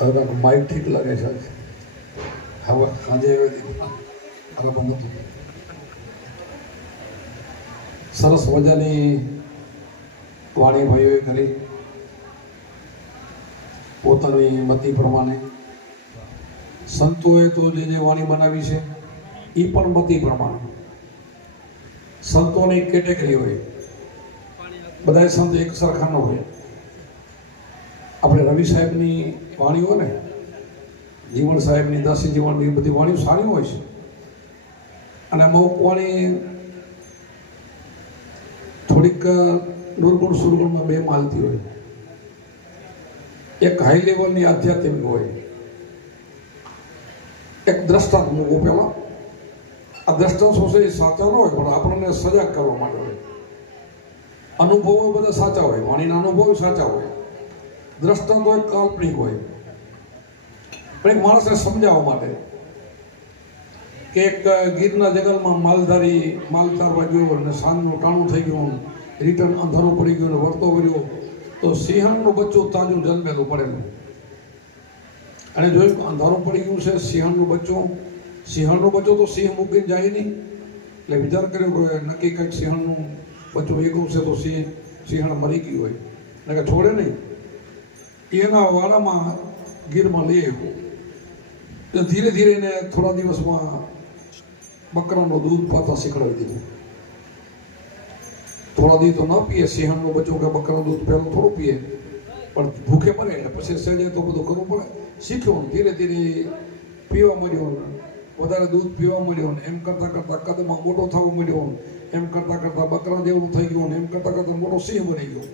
હવે માઇક ઠીક લાગે છે હવે સાંજે હવે બંધ હતું. સરસ મજાની વાણી ભાઈઓએ કરી પોતાની મતિ પ્રમાણે. સંતોએ તો જે વાણી બનાવી છે એ પણ મતિ પ્રમાણે. સંતોની કેટેગરી હોય, બધા સંત એક સરખા ન હોય. આપણે રવિ સાહેબની વાણી હોય ને, જીવણ સાહેબની, દાસી જીવણની બધી વાણીઓ સારી હોય છે, અને અમુક વાણી થોડીક દુર્ગુણ સુરગુણમાં બે માલતી હોય. એક હાઈ લેવલની આધ્યાત્મિક હોય, એક દ્રષ્ટાંત મૂકો પેલા. આ દ્રષ્ટાંત શું છે એ સાચા ન હોય, પણ આપણને સજાગ કરવા માટે હોય. અનુભવો બધા સાચા હોય, વાણીના અનુભવો સાચા હોય. દ્રષ્ટાંત હોય કાલ્પનિક હોય, પણ એક માણસને સમજાવવા માટે કે એક ગીરના જંગલમાં માલધારી માલ ચારવા ગયો અને સાંજનું ટાણું થઈ ગયું, રિટર્ન અંધારું પડી ગયું, વળતો વર્યો તો સિંહણનું બચ્ચું તાજું જન્મેલું પડેલું. અને જોયું અંધારું પડી ગયું છે, સિંહણનું બચ્ચું તો સિંહ મૂકીને જાય નહીં. એટલે વિચાર કર્યો કે નક્કી કંઈક સિંહણનું બચ્ચું વેગું છે તો સિંહણ મરી ગયું હોય ને કે છોડે નહીં. એના વાળામાં ગીરમાં લઈ આવ્યો. ધીરે ધીરે એને થોડા દિવસમાં બકરાનું દૂધ પાતા શીખડાવી દીધું. થોડા દિવસ તો ન પીએ સિંહણનું બચ્ચું કે બકરાનું દૂધ પહેલું થોડું પીએ, પણ ભૂખે મરે એટલે પછી સહેજે તો બધું કરવું પડે. શીખ્યો, ધીરે ધીરે પીવા મળ્યો, વધારે દૂધ પીવા મળ્યો, એમ કરતાં કરતાં કદમાં મોટો થવા મળ્યો, એમ કરતાં કરતાં બકરા જેવું થઈ ગયું, એમ કરતાં કરતાં મોટો સિંહ બની ગયો.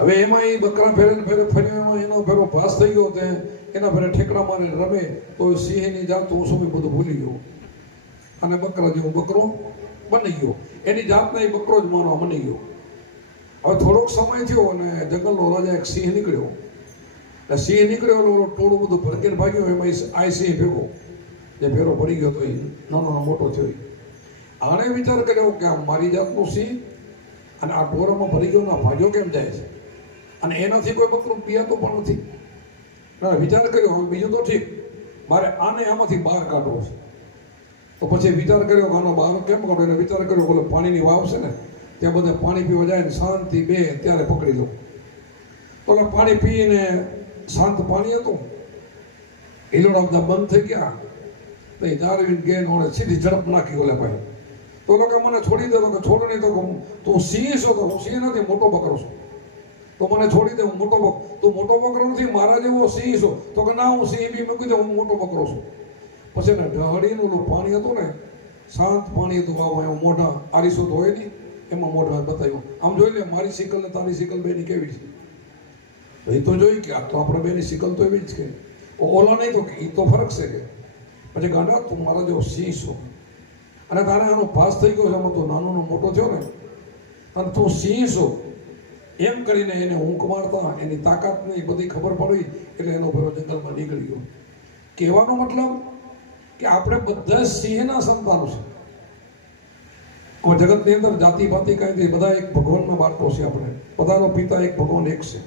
હવે એમાં એ બકરા ફેરે ફર્યો, એમાં એનો ફેરો ભાસ થઈ ગયો, તે એના ફેરે ઠેકડા મારે રમે તો સિંહની જાત હું સમય બધું ભૂલી ગયો અને બકરા જેવો બકરો બની ગયો. એની જાતને એ બકરો જ માનવા બની ગયો. હવે થોડોક સમય થયો અને જંગલનો રાજા એક સિંહ નીકળ્યો. સિંહ નીકળ્યો, ટોળું બધું ભરકીને ભાગ્યો. એમાં આ સિંહ ભેગો જે ફેરો પડી ગયો તો એ નાનો મોટો થયો. આણે વિચાર કર્યો કે આ મારી જાતનો સિંહ અને આ ટોરામાં ભરી ગયો ના ભાગ્યો કેમ જાય છે, અને એનાથી કોઈ બકરું પીયાતો પણ નથી. વિચાર કર્યો હવે બીજું તો ઠીક, મારે આને આમાંથી બહાર કાઢવો છે. તો પછી વિચાર કર્યો કે આનો બહાર કેમ કાઢો. એને વિચાર કર્યો બોલે પાણીની વાવ છે ને ત્યાં બધે પાણી પીવા જાય ને શાંતિ બે ત્યારે પકડી લો. તો પાણી પીને શાંત પાણી હતું, હિલોડા બધા બંધ થઈ ગયા. તો એ જાળવીને ગેન ઓળે સીધી ઝડપ નાખી ઓલે ભાઈ. તો લોકો મને છોડી દે, તો કે છોડ નહીં. તો તું સિંહ છો? તો હું સિંહ નથી, મોટો બકરો છું. તો મને છોડી દે, હું મોટો તું મોટો બકરો નથી, મારા જેવો સિંહ છો? તો કે ના, હું સિંહ બી મૂકી દે, હું મોટો બકરો છું. પછી ને ઢળીનું ઓલું પાણી હતું ને, શાંત પાણી હતું. બાબા એમાં મોઢા આરીસો તો હોય નહીં, એમાં મોઢા બતાવ્યું. આમ જોઈ લે મારી સિકલ ને તારી સિકલ બેની કેવી છે. એ તો જોઈ કે આ તો આપણે બેની સિકલ તો એવી જ કે ઓલો નહીં. તો કે એ તો ફરક છે કે પછી ગાંડા તું મારા જેવો સિંહ છો અને તારે આનો પાસ થઈ ગયો છે, આમાં તો નાનો મોટો થયો ને, અને તું સિંહ છો એમ કરીને એને ઊંઘ મારતા એની તાકાતની બધી ખબર પડી. એટલે એનો ભરો જંગલમાં નીકળી ગયો. કહેવાનો મતલબ કે આપણે બધા સિંહના સંતાનો છે. જગતની અંદર જાતિ ભાતિ કઈ નથી, બધા એક ભગવાનના બાળકો છે. આપણે બધાનો પિતા એક ભગવાન એક છે,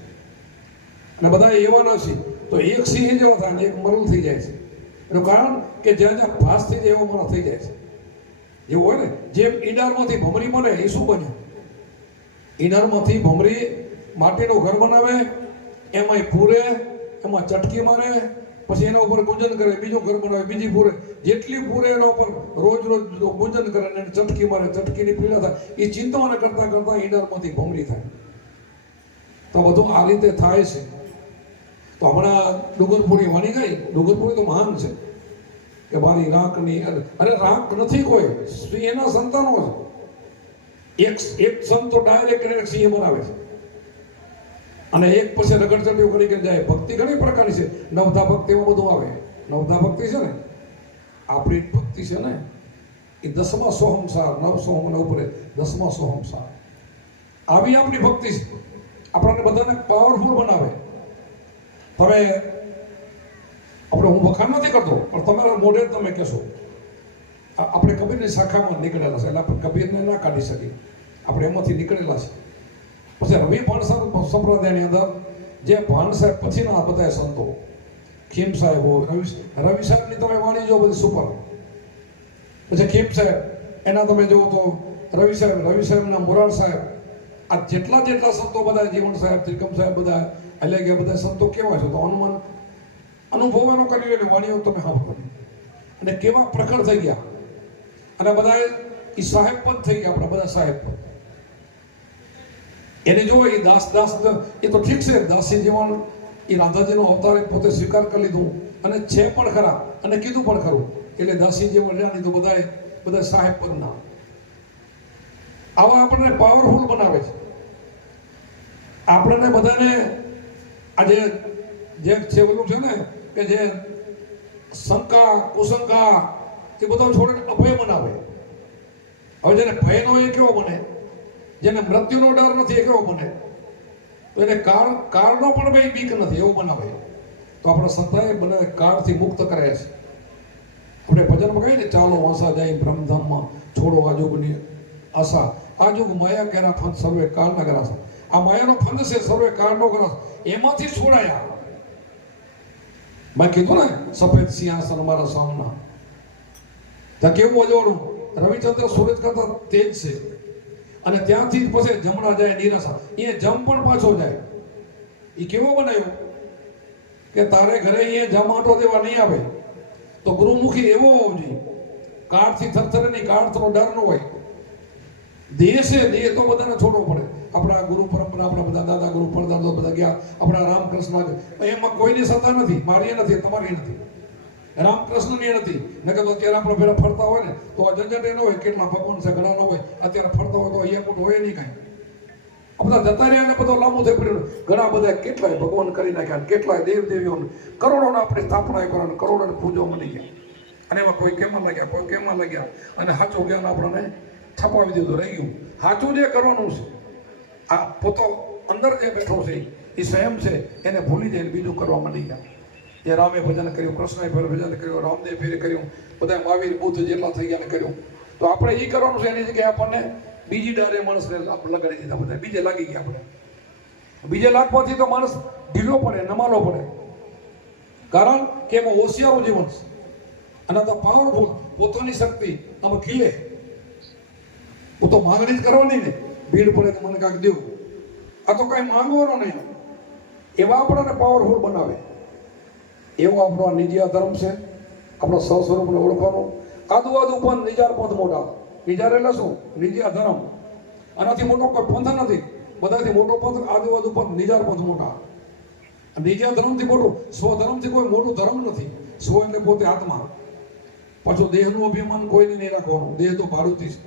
અને બધા એવાના છે. તો એક સિંહ જેવો થાય ને એક મરલ થઈ જાય છે. એનું કારણ કે જ્યાં જ્યાં ભાસ થઈ જાય એવો માણસ થઈ જાય છે. જેવું હોય ને, જેમ ઈડારમાંથી ભમરી બને એ શું બને? ઈડારમાંથી ભમરી માટીનું ઘર બનાવે, એમાં પૂરે, એમાં ચટકી મારે, પછી એના ઉપર ગુંજન કરે, બીજું ઘર બનાવે, બીજી પૂરે. જેટલી પૂરે એના ઉપર રોજ ગુંજન કરે ને ચટકી મારે, ચટકીની પીડા થાય. એ ચિંતાઓને કરતા કરતા ઈડારમાંથી ભમરી થાય. તો બધું આ રીતે થાય છે. તો હમણાં ડુંગરપુરી વાણી ગઈ. ડુંગરપુરી તો મહાન છે કે મારી રાંકની, અરે રાંક નથી કોઈ, એના સંતાનો છે. એક સંત તો ડાયરેક્ટ સિંહ બનાવે છે, અને એક પછી રગડચટીઓ કરી જાય. ભક્તિ ઘણી પ્રકારની છે. નવધા ભક્તિમાં બધું આવે. નવધા ભક્તિ છે ને, આપણી ભક્તિ છે ને, એ 10મા સોહમસાર, 9 સોહમ ઉપર 10મા સોહમસાર આવી આપણી ભક્તિ છે. આપણને બધાને પાવરફુલ બનાવે. તમે આપણે હું વખાણ નથી કરતો, પણ તમારા મોઢે તમે કહેશો આપણે કબીરની શાખામાં નીકળેલા છે, એટલે આપણે કબીરને ના કાઢી શકીએ. આપણે એમાંથી નીકળેલા છે. પછી રવિ પાણસર સંપ્રદાયની અંદર જે ભાન સાહેબ પછીના બધા સંતો, ખીમ સાહેબ હોય, રવિ સાહેબની તમે વાણી જો બધી સુપર. પછી ખીમ સાહેબ એના તમે જુઓ તો રવિ સાહેબના મોરાર સાહેબ, આ જેટલા સંતો બધા, જીવન સાહેબ, ત્રિકમ સાહેબ, બધા એટલે કે બધા સંતો કેવા છે તો અનુભવવાનું કર્યું એટલે વાણીઓ તમે સાંભળવાની અને કેવા પ્રખર થઈ ગયા. અને બધા એ સાહેબ પદ થઈ ગયા, આપણા બધા સાહેબ પદ. એને જોવો એ દાસ એ તો ઠીક છે, દાસી જીવન એ રાધાજીનો અવતાર પોતે સ્વીકાર કરી લીધું અને છે પણ ખરા અને કીધું પણ ખરું, એટલે દાસી જીવન રહ્યા નહીં તો બધા સાહેબ પદના આવા આપણને પાવરફુલ બનાવે છે. આપણને બધાને આજે જે છે પેલું છે ને કે જે શંકા કુશંકા એ બધો છોડીને અભય બનાવે. હવે જેને ભયનો એ કેવો બને, જેને મૃત્યુનો ડર નથી એ કેવો બને, તો એને કાળનો પણ ભાઈ બીક નથી એવું બનાવે. તો આપણા સંતાએ બનાવે કાળથી મુક્ત કરે છે. આપણે ભજનમાં કહીએ ને, ચાલો વાસા જાય બ્રહ્મધામમાં, છોડો આજુગની આશા, આજુગ માયા કેરા ફંદ સર્વે કાળના ગ્રાસા. આ માયાનો ફંદ છે સર્વે કાળનો ગ્રાસ, એમાંથી છોડાયા. મેં કીધું ને સફેદ સિંહાસન મારા સામના, ત્યાં કેવું અજોડું રવિચંદ્ર સૂરજ કરતા તેજ છે. અને ત્યાંથી પછી જમણા જાય નિરાશા, એ જમ પણ પાછો જાય. એ કેવો બનાવ્યો કે તારે ઘરે અહીંયા જમાટો દેવા નહીં આવે તો ગુરુમુખી એવો હોવો જોઈએ, કાળથી થરથરે નહીં, કાળનો ડર ન હોય. દેહ છે, દેહ તો બધાને છોડવો પડે. આપણા ગુરુ પરંપરા, આપણા બધા દાદા ગુરુ પરદાદા બધા ગયા, આપણા રામકૃષ્ણ, એમાં કોઈની સત્તા નથી, મારી નથી, તમારી નથી, રામકૃષ્ણની નથી. નકર તો અત્યારે આપણે પેલા ફરતા હોય ને તો આ ઝંઝટ ન હોય, કેટલા ભગવાન છે ઘણા ન હોય. અત્યારે ફરતા હોય તો અહીંયા મોટું હોય નહીં કાંઈ. આ બધા જતા રહ્યા ને બધો લાંબુ થઈ પડ્યું. ઘણા બધા કેટલાય ભગવાન કરી નાખ્યા, કેટલાય દેવદેવીઓને કરોડોના આપણે સ્થાપના કરવાની, કરોડોને પૂજો મળી ગયા. અને એમાં કોઈ કેમાં લાગ્યા, કોઈ કેમાં લાગ્યા, અને સાચું જ્ઞાન આપણને છપાવી દીધું, રહી ગયું. સાચું જે કરવાનું છે, આ પોતો અંદર જે બેઠો છે એ સ્વયં છે, એને ભૂલી જાય બીજું કરવા માંડી ગયા. જે રામે ભજન કર્યું, કૃષ્ણએ ભજન કર્યું, રામદેવ ફેરે કર્યું, બધા મહાવીર બુદ્ધ જેટલા થઈ ગયા કર્યું. તો આપણે એ કરવાનું છે. એની જગ્યાએ આપણને બીજી ડારે માણસને લગાડી દીધા, બધા બીજે લાગી ગયા. આપણે બીજે લાગવાથી તો માણસ ઢીલો પડે, નમાલો પડે, કારણ કે એમાં હોશિયારું જીવન છે અને તો પાવરફુલ, પોતાની શક્તિ આમાં ખીલે. હું તો માંગણી જ કરવાની ને, ભીડ પડે તો મને કાંઈક દેવું, આ તો કાંઈ માંગવાનો નહીં. એવા આપણને પાવરફુલ બનાવે. એવો આપણો નિજિયા ધર્મ છે, આપણો સ્વસ્વરૂપને ઓળખવાનો. આદુ પંથ, નિજાર પંથ મોટા. નિજાર એટલે શું? નિજિયા ધર્મ. આનાથી મોટો કોઈ પંથ નથી. બધાથી મોટો પંથ આદુ પંથ, નિજાર પંથ મોટા. નિજિયા ધર્મથી મોટું, સ્વધર્મથી કોઈ મોટું ધર્મ નથી. સ્વ એટલે પોતે આત્મા. પાછું દેહનું અભિમાન કોઈને નહીં રાખવાનું. દેહ તો ભાડુતી છે.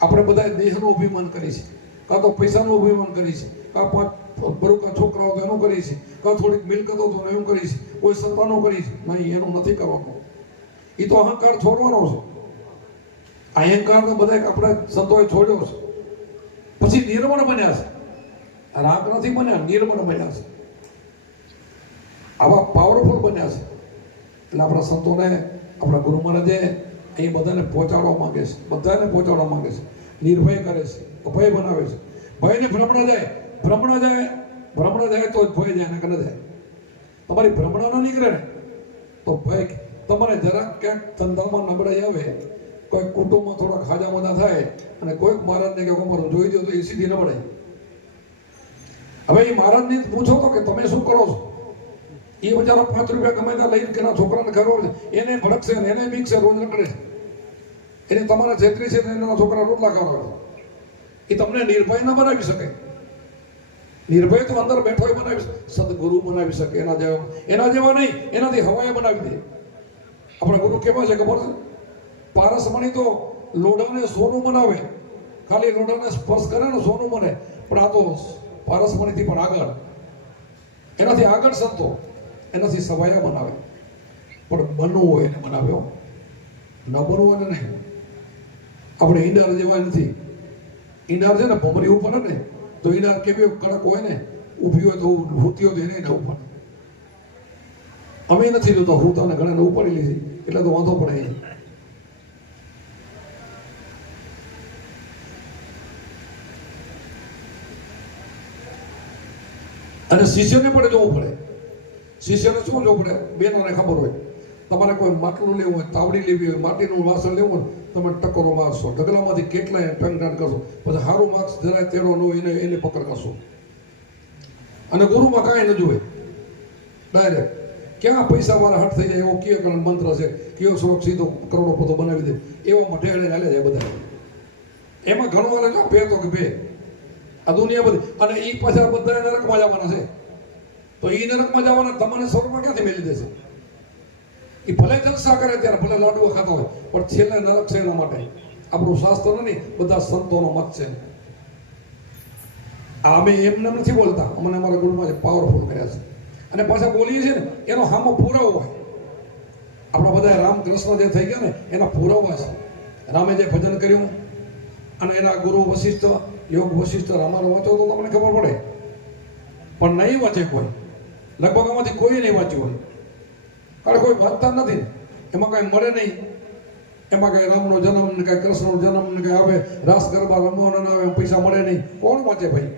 આપણે બધા દેહનું અભિમાન કરીએ છીએ, કાં તો પૈસાનું અભિમાન કરીએ છીએ, કાં પાંચ બરોબર છોકરાઓ તો એનું કરીએ છીએ, કાં થોડીક મિલકતો તો એનું કરીએ છીએ, કોઈ સત્તાનું કરીએ છીએ. નહીં, એનું નથી કરવાનું. એ તો અહંકાર છોડવાનો છે. અહંકાર તો બધા આપણે સંતોએ છોડ્યો છે. પછી નિર્મળ બન્યા છે. રાગ નથી બન્યા, નિર્મળ બન્યા છે. આવા પાવરફુલ બન્યા છે. એટલે આપણા સંતોને, આપણા ગુરુ મહારાજે અહીં બધાને પહોંચાડવા માંગે છે, બધાને પહોંચાડવા માંગે છે. નિર્ભય કરે છે, અભય બનાવે છે. ભયને ભ્રમણા જાય તો જ ભય જાય, ને ન જાય. તમારી ભ્રમણા ન નીકળે ને તો ભય. તમારે જરાક ક્યાંક ધંધામાં નબળાઈ આવે, કોઈ કુટુંબમાં થોડાક હાજામાદા થાય અને કોઈક મહારાજને કે અમારું જોઈ દો તો એ સીધી નબળાઈ. હવે એ મહારાજને પૂછો તો કે તમે શું કરો છો? એ બચારો 5 રૂપિયા ગમે ત્યાં લઈને કેના છોકરાને ખરો છે, એને ભડકશે ને એને બીક છે, રોજ રખડે છે. એને તમારા છેતરી છે, એના છોકરા રોટલા ખાવા છે. એ તમને નિર્ભય ન બનાવી શકે. નિર્ભય તો અંદર બેઠો બનાવી, સદગુરુ બનાવી શકે. એના જેવા નહીં, એનાથી હવાએ બનાવી દે. આપણા ગુરુ કેવા છે ખબર છે? પારસમણી તો લોઢાને સોનું બનાવે, ખાલી લોઢાને સ્પર્શ કરે ને સોનું બને. પણ આ તો પારસમણીથી પણ આગળ, એનાથી આગળ સંતો, એનાથી સવાયા બનાવે. પણ બનવું હોય એને બનાવ્યો, ન બનવું હોય ને નહીં. આપણે ઈંડાર જેવા નથી. ઈંડાર છે ને ભમરી ઉપર ને તો ઈંડાર કેવી કડક હોય ને, ઊભી હોય તો હૂતી હોય તો એને ન ઉપર. અમે નથી જોતો, હું તને ઘણા ઉપાડી લીધી એટલે તો વાંધો પડે. અને શિષ્યને પણ જોવું પડે. શિષ્યને શું જોવું પડે? બેનોને ખબર હોય તમારે કોઈ માટલું લેવું હોય, તાવડી લેવી હોય, માટીનું વાસણ લેવું હોય, તમે ટકોરો મારશો, ઢગલામાંથી કેટલાય ટંગટાણ કરશો, પછી સારું માર્ક્સ જરાય તેડો ન હોય એને પકડ કરશો. અને ગુરુમાં કાંઈ ન જોવે, ડાયરેક્ટ ક્યાં પૈસા વાળા હટ થઈ જાય એવો કયો મંત્ર છે, કયો શ્લોક સીધો કરોડોપતિ બનાવી દે, એવામાં ઢેળે હાલે જાય બધા. એમાં ઘણું હાલે જો બે તો કે બે આ દુનિયા બધી. અને એ પાછા બધા નરકમાં જવાના છે, તો એ નરકમાં જવાના તમને સ્વર્ગમાં ક્યાંથી મેળવી દેશે? એ ભલે જલસા કરે ત્યારે, ભલે લાડુઓ ખાતા હોય, પણ છેલ્લે નરક છે એના માટે. આપણું શાસ્ત્ર નથી, બધા સંતોનો મત છે. અમે એમને નથી બોલતા, અમને અમારા ગુરુમાં પાવરફુલ કર્યા છે. અને પાછા બોલીએ છીએ ને એનો સામો પુરાવો હોય. આપણા બધા રામકૃષ્ણ જે થઈ ગયા ને એના પુરાવા છે. રામે જે ભજન કર્યું અને એના ગુરુ વશિષ્ઠ, યોગ વશિષ્ઠ, રામાયણ વાંચો તો તમને ખબર પડે. પણ નહીં વાંચે કોઈ, લગભગ આમાંથી કોઈ નહીં વાંચ્યું હોય, કારણ કોઈ વાંચતા નથી. એમાં કાંઈ મળે નહીં. એમાં કાંઈ રામનો જન્મ ને કાંઈ કૃષ્ણનો જન્મ ને કાંઈ આવે, રાસ ગરબા રમવાના ના આવે, પૈસા મળે નહીં. કોણ વાંચે ભાઈ?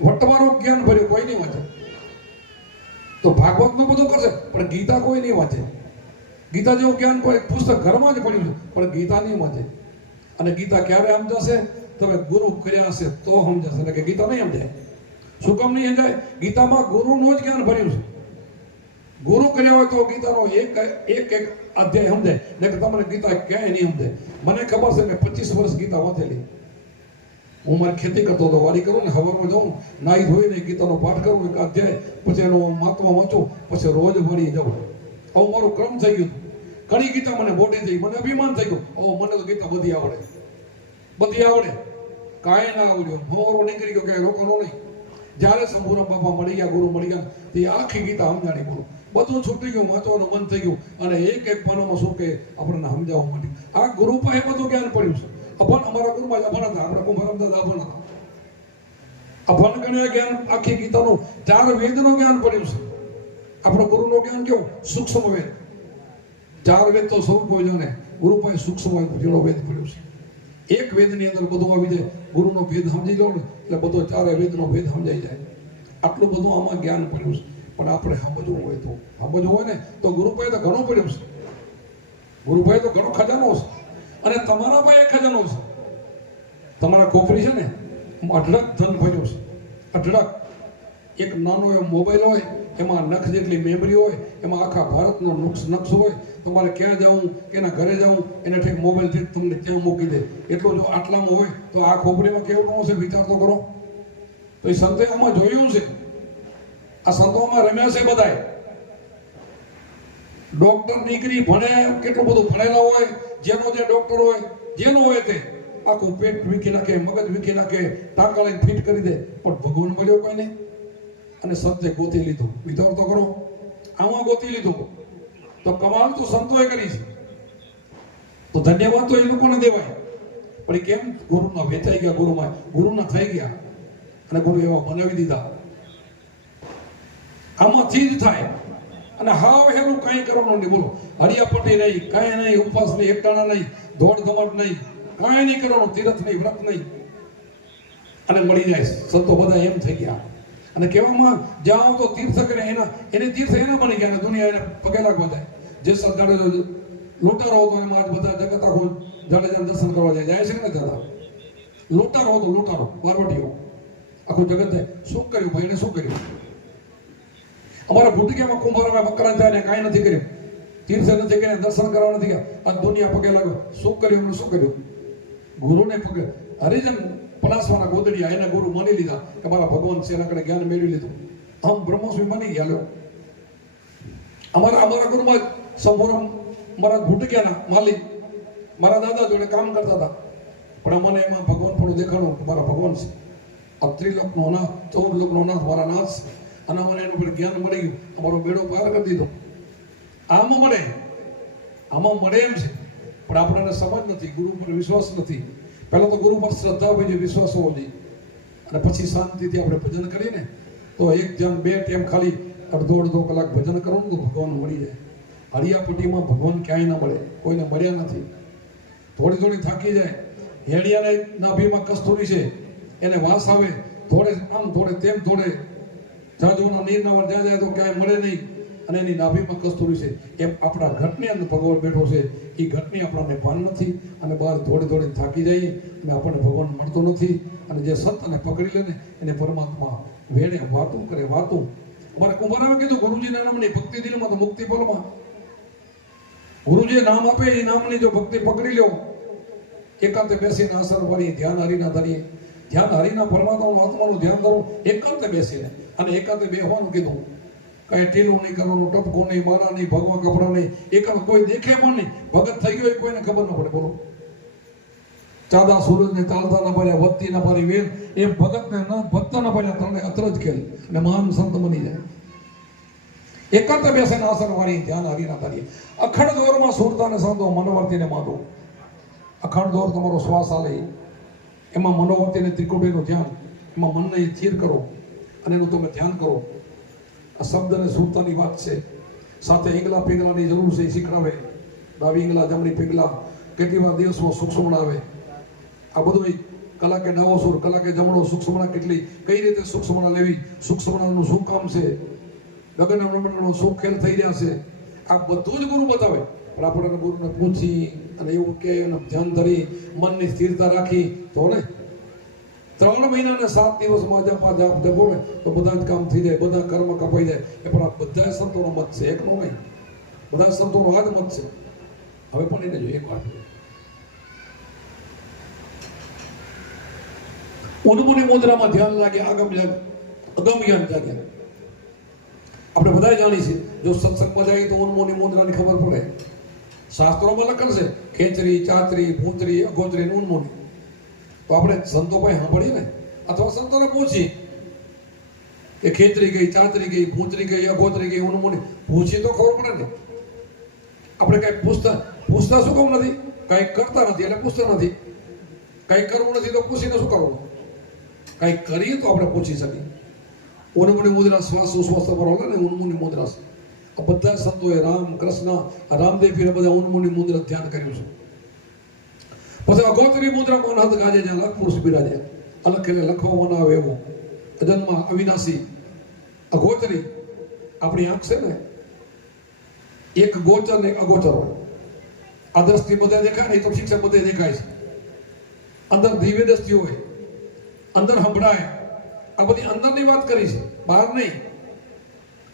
વટવારું જ્ઞાન ભર્યું કોઈ નહીં વાંચે. તો ભાગવતનું બધું કરશે પણ ગીતા કોઈ નહીં વાંચે. ગીતા જેવું જ્ઞાન કોઈ પુસ્તક ઘરમાં જ પડ્યું છે પણ ગીતા નહીં વાંચે. અને ગીતા ક્યારે સમજાશે? તમે ગુરુ કર્યા હશે તો સમજાશે, એટલે કે ગીતા નહીં સમજાય. શું કામ નહીં સમજાય? ગીતામાં ગુરુનું જ જ્ઞાન ભર્યું છે. ગુરુ કર્યા હોય તો ગીતાનો એક અધ્યાય સમજાય, ને કે તમને ગીતા ક્યાંય નહીં સમજાય. મને ખબર છે મેં 25 વર્ષ ગીતા વાંચેલી. હું મારી ખેતી કરતો હતો, વાડી કરું ને હવારમાં જાઉં, નાહી ધોઈને ગીતાનો પાઠ કરું એક અધ્યાય, પછી એનો મહાત્મા વાંચું, પછી રોજ વાડી જાઉં. આવું મારું ક્રમ થઈ ગયું. ઘણી ગીતા મને મોટી થઈ, મને અભિમાન થઈ ગયું, મને તો ગીતા બધી આવડે, બધી આવડે. કાંઈ ના આવડ્યું, હવારો નીકળી ગયો, કાંઈ રોકવાનો નહીં. જ્યારે શંભુરામ બાપા મળી ગયા, ગુરુ મળી ગયા, તે આખી ગીતા સમજાણી બોલું. બધું છૂટી ગયું, વાંચવાનું મન થઈ ગયું. અને એક પાનામાં શું કે આપણને સમજાવવા માટે આ ગુરુ પાસે બધું જ્ઞાન પડ્યું છે. અભણ અમારા ગુરુમાં અભણ હતા, આપણા કુંભારામ દાદા અભણ હતા. અભણ ગણ્યા જ્ઞાન આખી ગીતાનું 4 વેદનું જ્ઞાન પડ્યું છે. આપણો ગુરુનું જ્ઞાન કેવું? સૂક્ષ્મ વેદ. 4 વેદ તો સૌ કોઈ જાણે, ગુરુ પાસે સૂક્ષ્મ જેનો વેદ પડ્યો છે. એક વેદની અંદર બધું આવી જાય. ગુરુનો ભેદ સમજી લો ને એટલે બધો 4 વેદનો ભેદ સમજાઈ જાય. આટલું બધું આમાં જ્ઞાન પડ્યું છે. પણ આપણે સમજવું હોય ને તો ગુરુ પાસે તો ઘણું પડ્યું છે. ગુરુ પાસે તો ઘણો ખજાનો છે. અને તમારા પાસે એક ખજાનો છે. તમારા કોપરી છે ને અઢળક ધન ભર્યું છે. અઢળક. એક નાનો એવો મોબાઈલ હોય, એમાં નખ જેટલી મેમરી હોય, એમાં આખા ભારતનો નકશો હોય. તમારે ક્યાં જવું, કેના ઘરે જવું, એને ઠેક મોબાઈલથી તમને ત્યાં મૂકી દે. એટલું જો આટલામાં હોય તો આ ખોપરીમાં કેવું હશે વિચાર તો કરો. તો એ સંતે આમાં જોયું છે. આ સંતોમાં રમ્યા છે બધાય. ડોક્ટર ડિગ્રી ભણે, કેટલું બધું ભણેલા હોય, જેનો જે ડોક્ટર હોય, જેનું હોય તે આખું પેટ વીખી નાખે, મગજ વીખી નાખે, ટાંકા લઈને ફિટ કરી દે. પણ ભગવાન મળ્યો કોઈ નહીં. અને સંતે ગોતી લીધું. વિચાર તો કરો, આમાં ગોતી લીધું. તો કમાલ તો સંતોએ કરી છે. તો ધન્યવાદ તો એ લોકોને દેવાય. પણ કેમ? ગુરુના વેચાઈ ગયા, ગુરુના થઈ ગયા અને ગુરુ એવા બનાવી દીધા. આમાંથી જ થાય. અને હાવ હેલું કાંઈ કરવાનું નહીં. બોલો, હરિયાપટ્ટી નહીં, કાંઈ નહીં, ઉપવાસ નહીં, એકટાણા નહીં, દોડ ધમાટ નહીં, કાંઈ નહીં કરવાનું, તીર્થ નહીં, વ્રત નહીં, અને મળી જાય. સંતો બધા એમ થઈ ગયા. અને કહેવામાં જાઓ તો તીર્થ કરે, એને તીર્થ એના બની ગયા, દુનિયા એને પગે લાગવા જાય. જે સરદારે લોટારો હતો એમાં આજ બધા જગત આખું જાડેજા દર્શન કરવા જાય છે ને દાદા. લોટારો હતો, લોટારો બારવટીઓ, આખું જગત જાય. શું કર્યું ભાઈ? એને શું કર્યું? અમારા ભૂટકીયામાં કુંભારમાં મકરાન થાય ને કાંઈ નથી કર્યું, તીર્થ નથી કર્યા, દર્શન કરવા નથી ગયા. આ દુનિયા પગે લાગ્યો. શું કર્યું? શું કર્યું? ગુરુને પગે. હરિજન પલાસવાના ગોદડિયા એને ગુરુ માની લીધા કે મારા ભગવાન છે, એના કડે જ્ઞાન મેળવી લીધું. આમ બ્રહ્મસ્વામી માની ગયા. લો અમારા ગુરુમાં શંભુરામ મારા ભૂટકીયાના માલિક મારા દાદા જોડે કામ કરતા હતા. પણ મને એમાં ભગવાન પણ દેખાણું કે મારા ભગવાન છે. આ ત્રિલોકનો નાથ, 14 લોકનો નાથ મારા નાથ છે. અને મને એનું પર જ્ઞાન મળી ગયું. અમારો બેડો પાર કરી દીધો. આમાં મળે એમ છે. પણ આપણને સમજ નથી, ગુરુ પર વિશ્વાસ નથી. પહેલા તો ગુરુ પર શ્રદ્ધા હોય છે, વિશ્વાસ હોવો જોઈએ. અને પછી શાંતિથી આપણે ભજન કરીએ ને તો એક જણ 2 ટાઈમ ખાલી અડધો કલાક ભજન કરો ને તો ભગવાન મળી જાય. હરિયાપટ્ટીમાં ભગવાન ક્યાંય ના મળે, કોઈને મળ્યા નથી. થોડી થાકી જાય. હેડિયાને નાભીમાં કસ્તુરી છે, એને વાસ આવે, થોડે આમ થોડે તેમ થોડે જાજુના નીરના વાર જ્યાં જાય તો ક્યાંય મળે નહીં અને એની નાભીમાં કસ્તુરી છે. એમ આપણા ઘટની અંદર ભગવાન બેઠો છે. એ ઘટની આપણને ભાન નથી અને બહાર દોડી થાકી જઈએ અને આપણને ભગવાન મળતો નથી. અને જે સંતને પકડી લે ને એને પરમાત્મા વેણે વાતું કરે વાતું. અમારા કુંભારામે કીધું ગુરુજીના નામની ભક્તિ દિલમાં તો મુક્તિ પલમાં. ગુરુજી નામ આપે એ નામની જો ભક્તિ પકડી લો, એકાંતે બેસીને આસન વાળી ધ્યાન હરીના ધરીએ, ધ્યાન હરીના પરમાત્માનું આત્માનું ધ્યાન ધરો એકાંતે બેસીને. અને એકાંતે બેહવાનું કીધું. કાંઈ ટીલું નહીં કરવાનું, ટપકો નહીં, મારા નહીં, ભગવા કપડા નહીં, એકાંત કોઈ દેખે પણ નહીં. ભગત થઈ ગયો એ કોઈને ખબર ન પડે. બોલો, ચાદા સૂરજને ચાલતા ના પાડ્યા, વધતી ના પાડી વેલ, એમ ભગતને ન વધતા ના પાડ્યા ત્રણે અતરજ ખેલ અને મહાન સંત બની જાય. એકાંત બેસીને આસન વાળી ધ્યાન હરીના ધરીએ. અખંડ દોરમાં સુરતાને સાંધો, મનોવર્તીને માંડો. અખંડ દોર તમારો શ્વાસ આલે, એમાં મનોવર્તીને ત્રિકુટીનું ધ્યાન, એમાં મનને સ્થિર કરો અને એનું તમે ધ્યાન કરો. આ શબ્દને સુરતાની વાત છે. સાથે ઈંગલા પિંગલાની જરૂર છે, એ શીખડાવે. ડાબી ઈંગલા, જમણી પિંગલા, કેટલી વાર દિવસમાં સૂક્ષ્મણા આવે. આ બધું કલાકે નવો સુર, કલાકે જમણો, સૂક્ષ્મણા કેટલી, કઈ રીતે સૂક્ષ્મણા લેવી, સૂક્ષ્મણાનું શું કામ છે, ગગન બ્રહ્માંડનો શું ખેલ થઈ રહ્યા છે, આ બધું જ ગુરુ બતાવે. પણ આપણે ગુરુને પૂછી અને એવું કે ધ્યાન ધરી મનની સ્થિરતા રાખી તો ને 3 મહિના ને 7 દિવસમાં જાપ જપો ને તો બધા જ કામ થઈ જાય, બધા કર્મ કપાઈ જાય. એ પણ આ બધા સંતોનો મત છે, એકનો નહીં. બધા સંતોનો આ જ મત છે. હવે પણ એને જો એક વાત, ઉન્મુની મુદ્રામાં ધ્યાન લાગે, અગમ જ્ઞાન જાગે. આપણે બધા જાણીએ છીએ, જો સત્સંગમાં જાય તો ઉન્મુની મુદ્રાની ખબર પડે. શાસ્ત્રોમાં લખેલ છે ખેચરી, ચાતરી, ભૂતરી, અગોતરી, ઉન્મુની. તો આપણે સંતો પાસે સાંભળીએ ને, અથવા સંતોને પૂછીએ કે ખેતરી ગઈ, ચાતરી ગઈ, ભૂતરી ગઈ, અગોતરી ગઈ, ઉન્મુની, પૂછીએ તો ખબર પડે ને. આપણે કઈ પૂછતા શું કામ નથી? કઈ કરતા નથી એટલે પૂછતા નથી. કઈ કરવું નથી તો પૂછીને શું કરવું? કઈ કરીએ તો આપણે પૂછી શકીએ. ઉન્મુની મુદ્રા શ્વાસ ઉશ્વાસ પર હોય ને, ઉન્મુની મુદ્રા છે. આ બધા સંતોએ રામ, કૃષ્ણ, રામદેવ પીરે બધા ઉન્મુની મુદ્રા ધ્યાન કર્યું છે. પછી અગોતરી મુદ્રામાં અનહદ ગાજે, જ્યાં લખ પુરુષ બિરાજે, અલખ એટલે લખવામાં ના આવે એવો, અજન્મ અવિનાશી. અગોચરી આપણી આંખ છે ને, એક ગોચર ને એક અગોચર હોય. આ દ્રષ્ટિ બધે દેખાય ને, એ તો શિક્ષક બધે દેખાય છે. અંદર દિવ્ય દ્રષ્ટિ હોય, અંદર સંભળાય. આ બધી અંદરની વાત કરી છે, બહાર નહીં.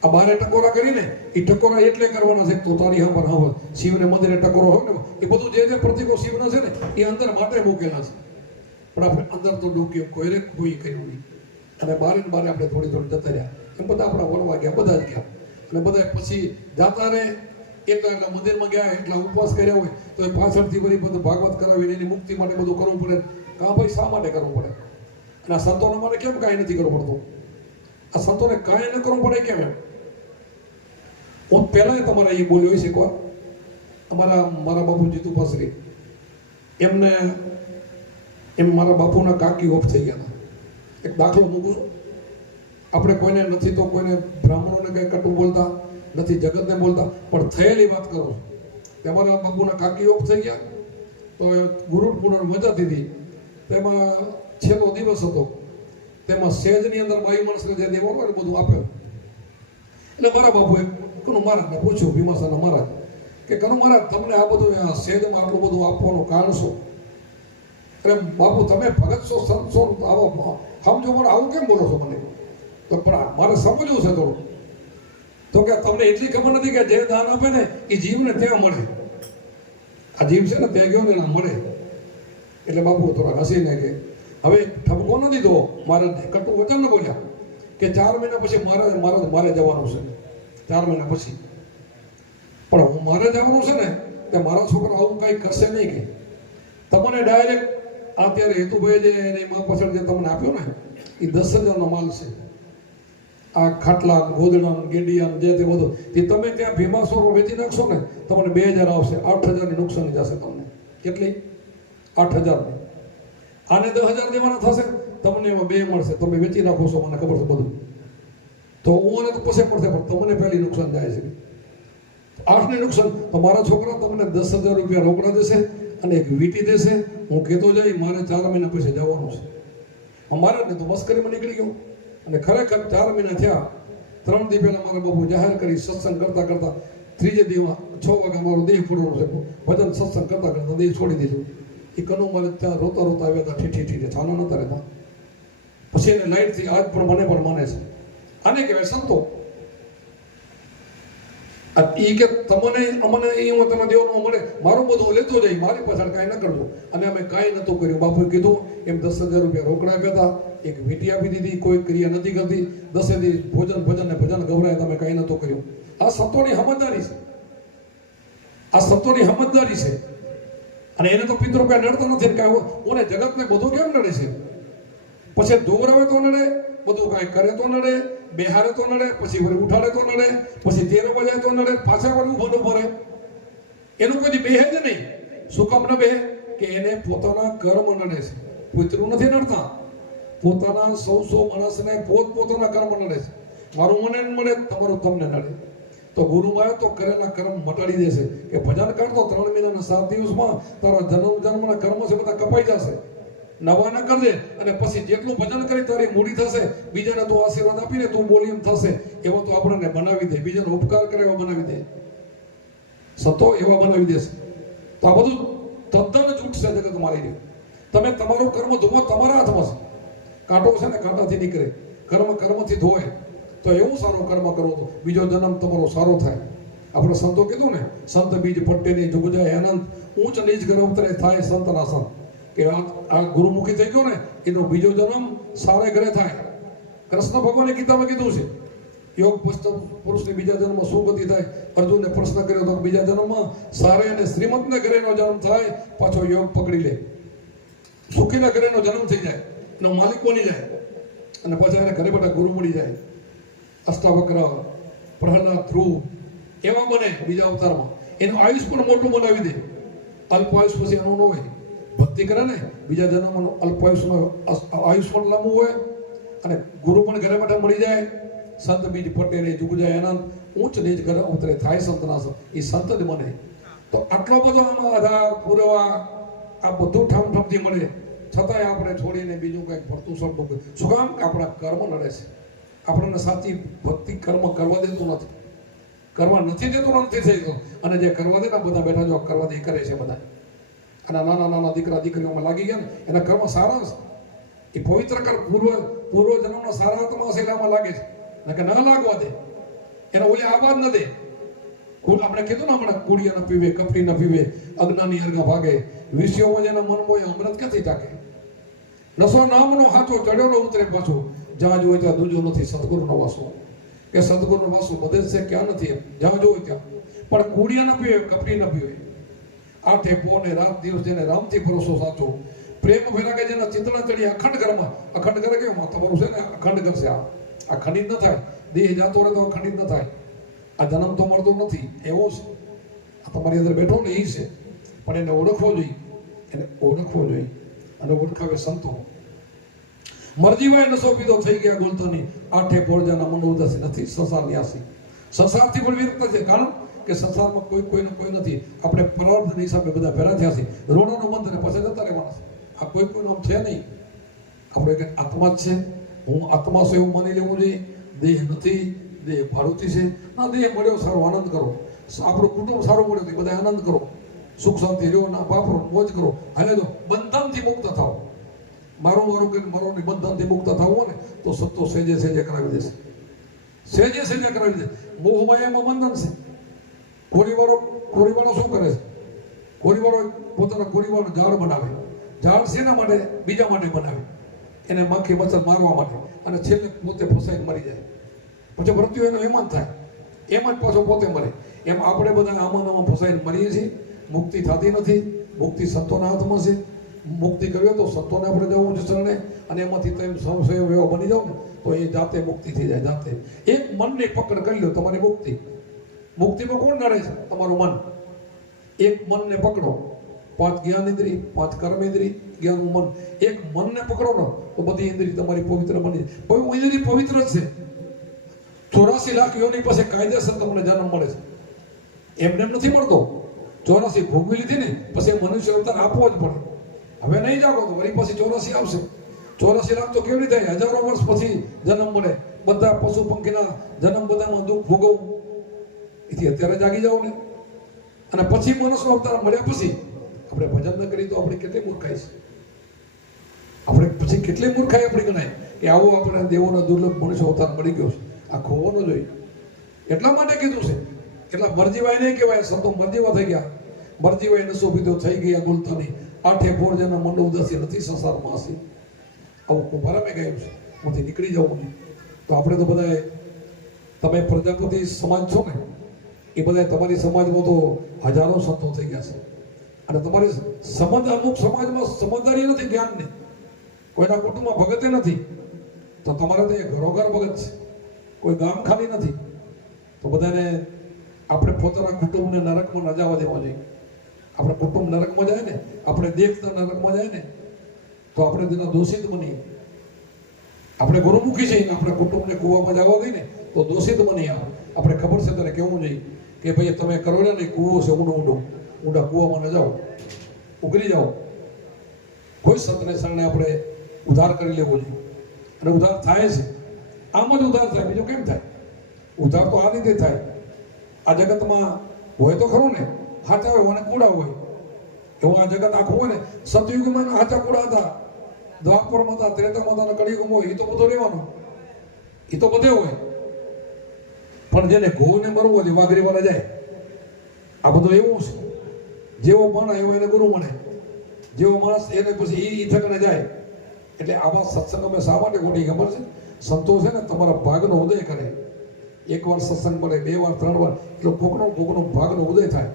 આ બારે ટકોરા કરીને એ ટકોરા એટલે કરવાના છે તો તારી સાંભળ શિવને મંદિરે ટકોરો હોય ને, એ બધું જે પ્રતિકો શિવના છે ને એ અંદર માટે મૂકેલા છે. પણ આપણે અંદર તો ડૂક્યું કોઈ કર્યું નહીં. અને બારે આપણે થોડી જતા રહ્યા. એમ બધા આપણા વળવા ગયા, બધા જ ગયા. અને બધા પછી જાતા રહે એટલા મંદિરમાં ગયા, એટલા ઉપવાસ કર્યા હોય તો એ પાછળથી બધી બધું ભાગવત કરાવીને એની મુક્તિ માટે બધું કરવું પડે. કાં ભાઈ શા માટે કરવું પડે? અને આ સંતોને માટે કેમ કાંઈ નથી કરવું પડતું? આ સંતોને કાંઈ ન કરવું પડે કેમ? એમ હું પહેલા તમારા એ બોલ્યો છે એકવાર, મારા બાપુ જીતુ પાસરી, એમ મારા બાપુના કાકી ઓફ થઈ ગયા હતા. એક દાખલો મૂકું છું. આપણે કોઈને નથી તો કોઈને બ્રાહ્મણોને કંઈ કટું બોલતા નથી, જગતને બોલતા, પણ થયેલી વાત કરું છું. તમારા બાપુના કાકી ઓફ થઈ ગયા તો ગુરુ પૂર્ણ મજા દીધી. તેમાં છેલ્લો દિવસ હતો, તેમાં સેજની અંદર બાઈ માણસને જે દેવાનું હોય બધું આપ્યું. એટલે મારા બાપુએ કનુ મહારાજને પૂછ્યું, ભીમાસાના મહારાજ, કે કનુ મહારાજ તમને આ બધું આ સેજમાં આટલું બધું આપવાનું કારણ શું? એટલે બાપુ તમે ભગત છો, સંત છો, આવો સમજો, મને આવું કેમ બોલો છો મને? તો પણ મારે સમજવું છે થોડું. તો કે તમને એટલી ખબર નથી કે જે દાન આપે ને એ જીવને ત્યાં મળે. આ જીવ છે ને ત્યાં ગયો ને મળે. એટલે બાપુ થોડા હસીને કે હવે ઠપકો ન દીધો મહારાજને, કટુ વચન ન બોલ્યા કે 4 મહિના પછી મારે જવાનું છે. 4 મહિના પછી પણ હું મારે જવાનું છે ને તે મારા છોકરા આવું કઈ કરશે નહીં. કે તમને ડાયરેક્ટ અત્યારે હેતુભાઈ જે એની માં પાછળ જે તમને આપ્યો ને એ 10,000નો માલ છે. આ ખાટલા, ગોદડા, ગેડિયા જે તે બધું એ તમે ત્યાં ભીમાસોરો વેચી નાખશો ને તમને 2,000 આવશે. 8,000ની નુકસાની જશે તમને. કેટલી? 8,000ની. આને 10,000 દેવાના થશે, તમને એમાં 2 મળશે. તમે વેચી નાખો છો, મને ખબર છે બધું. તો હું તો પછી પડશે, પણ તમને પહેલી નુકસાન જાય છે. 8ને નુકસાન તો મારા છોકરા તમને 10,000 રૂપિયા રોકડા દેશે અને એક વીટી દેશે. હું કહેતો જાય મારે 4 મહિના પછી જવાનું છે. અમારે ને તો મસ્કરીમાં નીકળી ગયો. અને ખરેખર 4 મહિના થયા. 3 દી પહેલા મારા બાપુ જાહેર કરી સત્સંગ કરતા કરતા ત્રીજે દિવસ 6 વાગે મારો દેહ પૂરો છે. ભજન સત્સંગ કરતા કરતા દેહ છોડી દીધું. એ કનુ મારે ત્યાં રોતા રોતા આવ્યા હતા, ઠીઠી છાના નતા રહેતા. પછી એને લાઈટથી આજ પણ મને પણ માને છે. આને કહેવાય સંતો. એ કે તમને અમને એ હું તમે દેવાનું મળે, મારું બધું લેતો જાય, મારી પાછળ કાંઈ ન કરજો. અને અમે કાંઈ નહોતું કર્યું. બાપુએ કીધું એમ 10,000 રૂપિયા રોકડા આપ્યા હતા, એક વીંટી આપી દીધી, કોઈ ક્રિયા નથી કરતી. 10 દી ભજન ને ભજન ગભરાય, તમે કાંઈ નહોતું કર્યું. આ સંતોની સમજદારી છે. આ સંતોની સમજદારી છે. અને એને તો પિતૃ કાંઈ નડતો નથી. કાંઈ ઓને જગતને બધું કેમ નડે છે? પછી દોરાવે તો નડે, બધું કાંઈ કરે તો નડે, બેહારે તો નડે, પછી વળી ઉઠાડે તો નડે, પછી તેરો બજાય તો નડે, પાછા વળી ઉભો ભરે. એનું કોઈ બેહે જ નહીં. શું કામ ન બેહે? કે એને પોતાના કર્મ નડે છે. પિતૃ નથી નડતા. પોતાના સૌ માણસને પોતાના કર્મ નડે છે. મારું મને મળે, તમારું તમને નડે. તો ગુરુ આવે તો કરેલા કર્મ મટાડી દેશે. કે ભજન કરતો 3 મહિનાના 7 દિવસમાં તારા જન્મના કર્મ છે બધા કપાઈ જશે. નવા ન કરજે. અને પછી જેટલું ભજન કરી તારી મૂડી થશે, બીજાને તું આશીર્વાદ આપીને તું બોલી એમ થશે. એવો તો આપણને બનાવી દે. બીજાનો ઉપકાર કરે એવો બનાવી દે. સંતો એવા બનાવી દેશે. તો આ બધું તદ્દન જૂઠ છે જગત મારી રહ્યું. તમે તમારું કર્મ ધોવો, તમારા હાથમાં છે. કાંટો છે ને કાંટાથી નીકળે. કર્મથી ધોય. તો એવું સારું કર્મ કરો તો બીજો જન્મ તમારો સારો થાય. આપણે સંતો કીધું ને, સંત બીજ પટ્ટેની જુગ જાય આનંદ, ઊંચ નીચ ઘર ઉતરે થાય સંતના સંત. કે આ ગુરુમુખી થઈ ગયો ને, એનો બીજો જન્મ સારે ઘરે થાય. કૃષ્ણ ભગવાને ગીતામાં કીધું છે, યોગ પુરુષની બીજા જન્મમાં શું ગતિ થાય. અર્જુનને પ્રશ્ન કર્યો તો બીજા જન્મમાં સારે અને શ્રીમંતને ઘરેનો જન્મ થાય, પાછો યોગ પકડી લે, સુખીના ઘરેનો જન્મ થઈ જાય, એનો માલિક બની જાય, અને પછી એને ઘરે બધા ગુરુ મળી જાય. અષ્ટાવક્ર, પ્રહલાદ, ધ્રુવ એવા બને બીજા અવતારમાં. એનું આયુષ પણ મોટું બનાવી દે. અલ્પ આયુષ પછી એનું ન હોય. ભક્તિ કરે ને બીજા જન્મનો અલ્પ આયુષનો આયુષ પણ લાંબુ હોય, અને ગુરુ પણ ઘરે બેઠા મળી જાય. સંત બીજ પટેલ જુગ જાય આનંદ, ઊંચ નીચ ઘરે ઉતરે થાય સંતના સંત. એ સંત જ બને. તો આટલો બધો આમાં આધાર પૂરવા આ બધું ઠમઠમથી મળે, છતાંય આપણે છોડીને બીજું કંઈક ભરતું સળતું. શું કામ? કે આપણા કર્મ નડે છે. આપણને સાચી ભક્તિ કર્મ કરવા દેતું નથી. કરવા નથી દેતું, નથી થઈ ગયું. અને જે કરવા દે ને બધા બેઠા જો કરવા દે કરે છે બધા. અને નાના દીકરા દીકરીઓમાં લાગી ગયા ને, એના કર્મ સારા છે. એ પવિત્ર કર્મ પૂર્વ જન્મના સારા આત્મા શૈલામાં લાગે છે. કે ન લાગવા દે, એને ઓલી આવાજ ન દે. આપણે કીધું ને હમણાં, કુડિયા ન પીવે, કપટી ન પીવે, અજ્ઞાની અર્ગા ભાગે, વિષયોમાં જેના મનમાં અમૃત ક્યાંથી તાકે. નસો નામનો હાથો ચડ્યો ન ઉતરે પાછો, જ્યાં જોઈ ત્યાં દૂજો નથી સદગુરુનો વાસો. કે સદગુરુનો વાસો બધે છે, ક્યાં નથી, જ્યાં જોઈ ત્યાં. પણ કુડિયા ન પીવે, કપટી ન પીવે. આઠે પોને રાત દિવસ જેને રામથી ભરોસો સાચો, પ્રેમ ભેરા કે જેના ચિંતના ચડી અખંડ ઘરમાં. અખંડ ઘર કેમ? તમારું છે ને અખંડ ઘર છે. આ ખંડિત ન થાય. દેહ જાતો રહે તો ખંડિત ન થાય. આ જન્મ તો મળતો નથી, એવો છે. આ તમારી અંદર બેઠો ને એ છે. પણ એને ઓળખવો જોઈએ. એને ઓળખવો જોઈએ. અને ઓળખાવે સંતો. મરજીભાઈ નશો પીધો થઈ ગયા ગુલતોની, આઠે પોળજાના મન ઉદાસી નથી સંસાર ન્યાસી. સંસારથી પણ વિરક્ત છે. કારણ કે સંસારમાં કોઈનું કોઈ નથી. આપણે પરાર્થના હિસાબે બધા ભેરા થયા છે. રોડોનું બંધ ને પછી જતા રહેવાના છે. આ કોઈનું નામ છે નહીં. આપણે કંઈક આત્મા જ છે. હું આત્મા છું એવું માની લેવું જોઈએ. દેહ નથી, દેહ ભાડુતી છે. ના, દેહ મળ્યો સારો આનંદ કરો. આપણું કુટુંબ સારું મળ્યું તો બધા આનંદ કરો, સુખ શાંતિ રહ્યો, ના વાપરો, મોજ કરો. હાલે તો બંધનથી મુક્ત થાવ. મારું કરીને મારું બંધનથી મુક્ત થવું ને તો સત્તો સેજે કરાવી દેશે. સેજે કરાવી દે. મોહમાયામાં બંધન છે. કોરીવાળો શું કરે છે? કોરીવાળો પોતાના કોરીવાળો ઝાડ બનાવે. ઝાડ શેના માટે? બીજા માટે બનાવે. એને માખી મચ્છર મારવા માટે. અને છેલ્લે પોતે ફસાઈને મરી જાય. પછી મૃત્યુ એનો એમાં જ થાય. એમાં જ પાછો પોતે મરે. એમ આપણે બધા આમાં ફસાઈને મરીએ છીએ. મુક્તિ થતી નથી. મુક્તિ સંતોના હાથમાં છે. મુક્તિ કર્યો તો સંતોને આપણે જવું છે શરણે. અને એમાંથી તમે સંશય એવો બની જાવ ને તો એ જાતે મુક્તિ થઈ જાય. જાતે એક મનની પકડ કરી લો, તમારી મુક્તિ. મુક્તિમાં કોણ નડે છે? તમારું મન. એક મનને પકડો. 5 જ્ઞાન ઇન્દ્રિય, 5 કર્મ ઇન્દ્રિય, જ્ઞાનનું મન. એક મનને પકડો ને તો બધી ઇન્દ્રિય તમારી પવિત્ર બની જાય. ઇન્દ્રિય પવિત્ર જ છે. 84 લાખ યોની પાસે કાયદેસર તમને જન્મ મળે છે. એમને નથી મળતો. 84 ભોગવી લીધી ને પછી મનુષ્ય અવતાર આપવો જ પડે. હવે નહીં જાગો તો વળી પછી 84 આવશે. 84 લાખ તો કેવી રીતે થાય? હજારો વર્ષ પછી જન્મ મળે. બધા પશુ પંખીના જન્મ બધામાં દુઃખ ભોગવવું, એથી અત્યારે જાગી જાવ ને. અને પછી મનુષ્યનો અવતાર મળ્યા પછી આપણે ભજન ન કરી તો આપણે કેટલી મૂર્ખાઈ છે. આપણે પછી કેટલી મૂર્ખાઈ આપણી ગણાય કે આવો આપણે દેવોનો દુર્લભ મનુષ્ય અવતાર મળી ગયો છે. આ ખોવો ન જોઈએ. એટલા માટે કીધું છે. કેટલા મરજીવાય નહીં કહેવાય, સંતો મરજીવા થઈ ગયા. મરજીવાય નશો પીધો થઈ ગયા ગુલતાની, આઠે ફોર જેના મંડ ઉદાસી નથી સંસારમાં હસી. આવું કુંભારા મેં કહ્યું છે. હું નીકળી જાઉં નહીં તો આપણે તો બધા, તમે પ્રજાપતિ સમાજ છો ને, એ બધા તમારી સમાજમાં તો હજારો સંતો થઈ ગયા છે. અને તમારી અમુક સમાજમાં સમજદારી નથી, જ્ઞાન નહીં. કોઈના કુટુંબમાં ભગતે નથી તો તમારે તો એ ઘરોઘર ભગત છે. કોઈ ગામ ખાલી નથી. તો બધાને આપણે પોતાના કુટુંબને નરકમાં ન જવા દેવા જોઈએ. આપણે કુટુંબ નરકમાં જાય ને, આપણે દેખતા નરકમાં જાય ને, તો આપણે તેના દોષિત બનીએ. આપણે ગુરુમુખી છીએ, આપણે કુટુંબને કૂવામાં જવા દઈએ ને તો દોષિત બની. આપણે ખબર છે ત્યારે કેવું જોઈએ કે ભાઈ તમે કરોડે નહીં, કૂવો છે ઊંડા કૂવામાં ન જાઓ, ઉગરી જાઓ. કોઈ સંતને શરણે આપણે ઉધાર કરી લેવો જોઈએ. અને ઉધાર થાય છે, આમ જ ઉધાર થાય, બીજું કેમ થાય? ઉધાર તો આ રીતે થાય. આ જગતમાં હોય તો ખરું ને, હાચા હોય અને કૂડા હોય. એવું આ જગત આખું હોય ને. સતયુગમાં હાચા કૂડા હતા, દ્વાપરમાં હતા, ત્રેતામાં હતા, કળિયુગમાં હોય. એ તો બધો રહેવાનો, એ તો બધે હોય. પણ જેને ઘોને મરવું હોય વાઘરી વાળા જાય. આ બધું એવું છે. જેવો ભણે એવો એને ગુરુ મળે, જેવો માણસ એને પછી એ થકને જાય. એટલે આવા સત્સંગ અમે શા માટે ગોઠવી ખબર છે? સંતો છે ને તમારા ભાગનો ઉદય કરે. એક વાર સત્સંગ મળે, 2 વાર 3 વાર, એટલે કોકનો ભાગનો ઉદય થાય.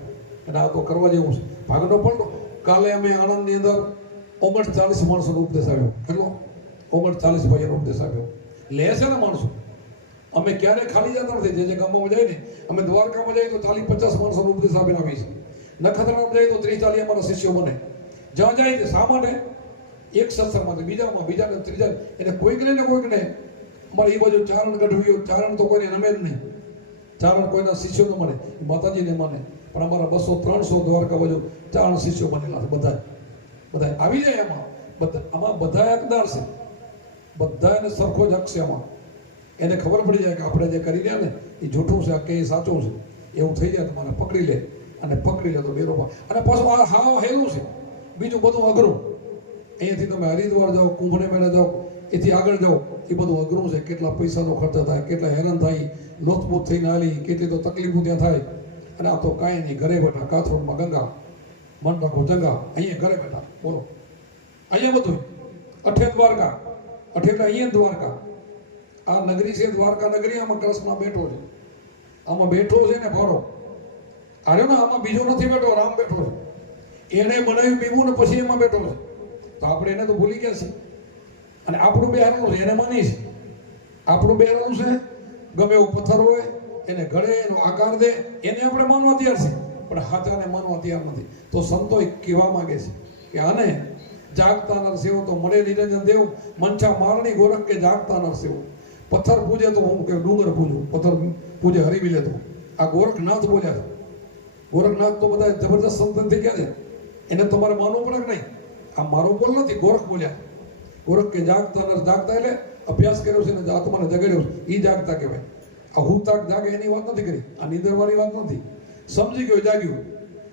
અને આ તો કરવા જેવું છે. ભાગનો પણ કાલે અમે આણંદની અંદર 39 માણસોનો ઉપદેશ આવ્યો. કેટલો? 39 ભાઈઓનો ઉપદેશ આવ્યો. લે છે ને માણસો. અમે ક્યારે ખાલી જતા નથી. જે ગામમાં જાય ને, અમે દ્વારકામાં જઈએ તો 40-50 માણસોનો ઉપદેશ આપીને આવી છે. નખત્રાણામાં જઈએ તો 30-40 અમારા શિષ્યો બને. જ્યાં જાય છે શા માટે? એક સત્સંગમાંથી બીજાને ત્રીજા, એને કોઈકને ને કોઈકને. અમારે એ બાજુ ચારણ ગઢવીઓ, ચારણ તો કોઈને રમે જ નહીં. ચારણ કોઈના શિષ્યો ન મળે, માતાજીને માને. પણ અમારા 200-300 દ્વારકા બાજુ ચારણ શિષ્યો બનેલા છે. બધા આવી જાય એમાં. આમાં બધા હકદાર છે. બધાને સરખો જ હક છે આમાં. એને ખબર પડી જાય કે આપણે જે કરી રહ્યા ને એ જૂઠું છે કે એ સાચું છે. એવું થઈ જાય તમારે પકડી લે, અને પકડી લે તો બેરોમાં. અને પાછું આ હાવ હેલું છે. બીજું બધું અઘરું. અહીંયાથી તમે હરિદ્વાર જાઓ, કુંભને મેળે જાઓ, એથી આગળ જાઓ, એ બધું અઘરું છે. કેટલા પૈસાનો ખર્ચ થાય, કેટલા હેરાન થાય, લોથપોથ થઈને હાલી, કેટલી તો તકલીફો ત્યાં થાય. અને આ તો કાંઈ નહીં, ઘરે બેઠા. કાથરોડમાં ગંગા, મંડકો જંગા, અહીંયા ઘરે બેઠા. બોલો, અહીંયા બધું. અઠે દ્વારકા, અઠે એટલે અહીંયા દ્વારકા. આ નગરી છે દ્વારકા નગરી. આમાં કૃષ્ણ બેઠો છે. આમાં બેઠો છે ને ફાળો આર્યો ને. આમાં બીજો નથી બેઠો, રામ બેઠો છે. એને બનાવ્યું પીવું ને પછી એમાં બેઠો છે. તો આપણે એને તો ભૂલી ગયા છીએ. અને આપણું બેહારેલું છે, એને માની છે. આપણું બેહારેલું છે, ગમે એવું પથ્થર હોય એને ઘડે, એનો આકાર દે, એને આપણે માનવા તૈયાર છે. પણ હાચાને માનવા તૈયાર નથી. તો સંતો કહેવા માંગે છે કે આને જાગતા નર સેવો તો મળે નિરંજન દેવ, મંચા મારણી ગોરખ કે જાગતા નર સેવો. પથ્થર પૂજે તો હું કે ડુંગર પૂજું, પથ્થર પૂજે હરી લે તો. આ ગોરખનાથ બોલ્યા છે. ગોરખનાથ તો બધા જબરદસ્ત સંત થઈ ગયા છે. એને તમારે માનવું પડે કે નહીં? આ મારો બોલ નથી, ગોરખ બોલ્યા. ગોરખ કે જાગતા નર, જાગતા એટલે અભ્યાસ કર્યો છે ને આત્માને જગાડ્યો છે, એ જાગતા કહેવાય. આ હુંતાક જાગે એની વાત નથી કરી. આ નીંદરવાળી વાત નથી. સમજી ગયો, જાગ્યું.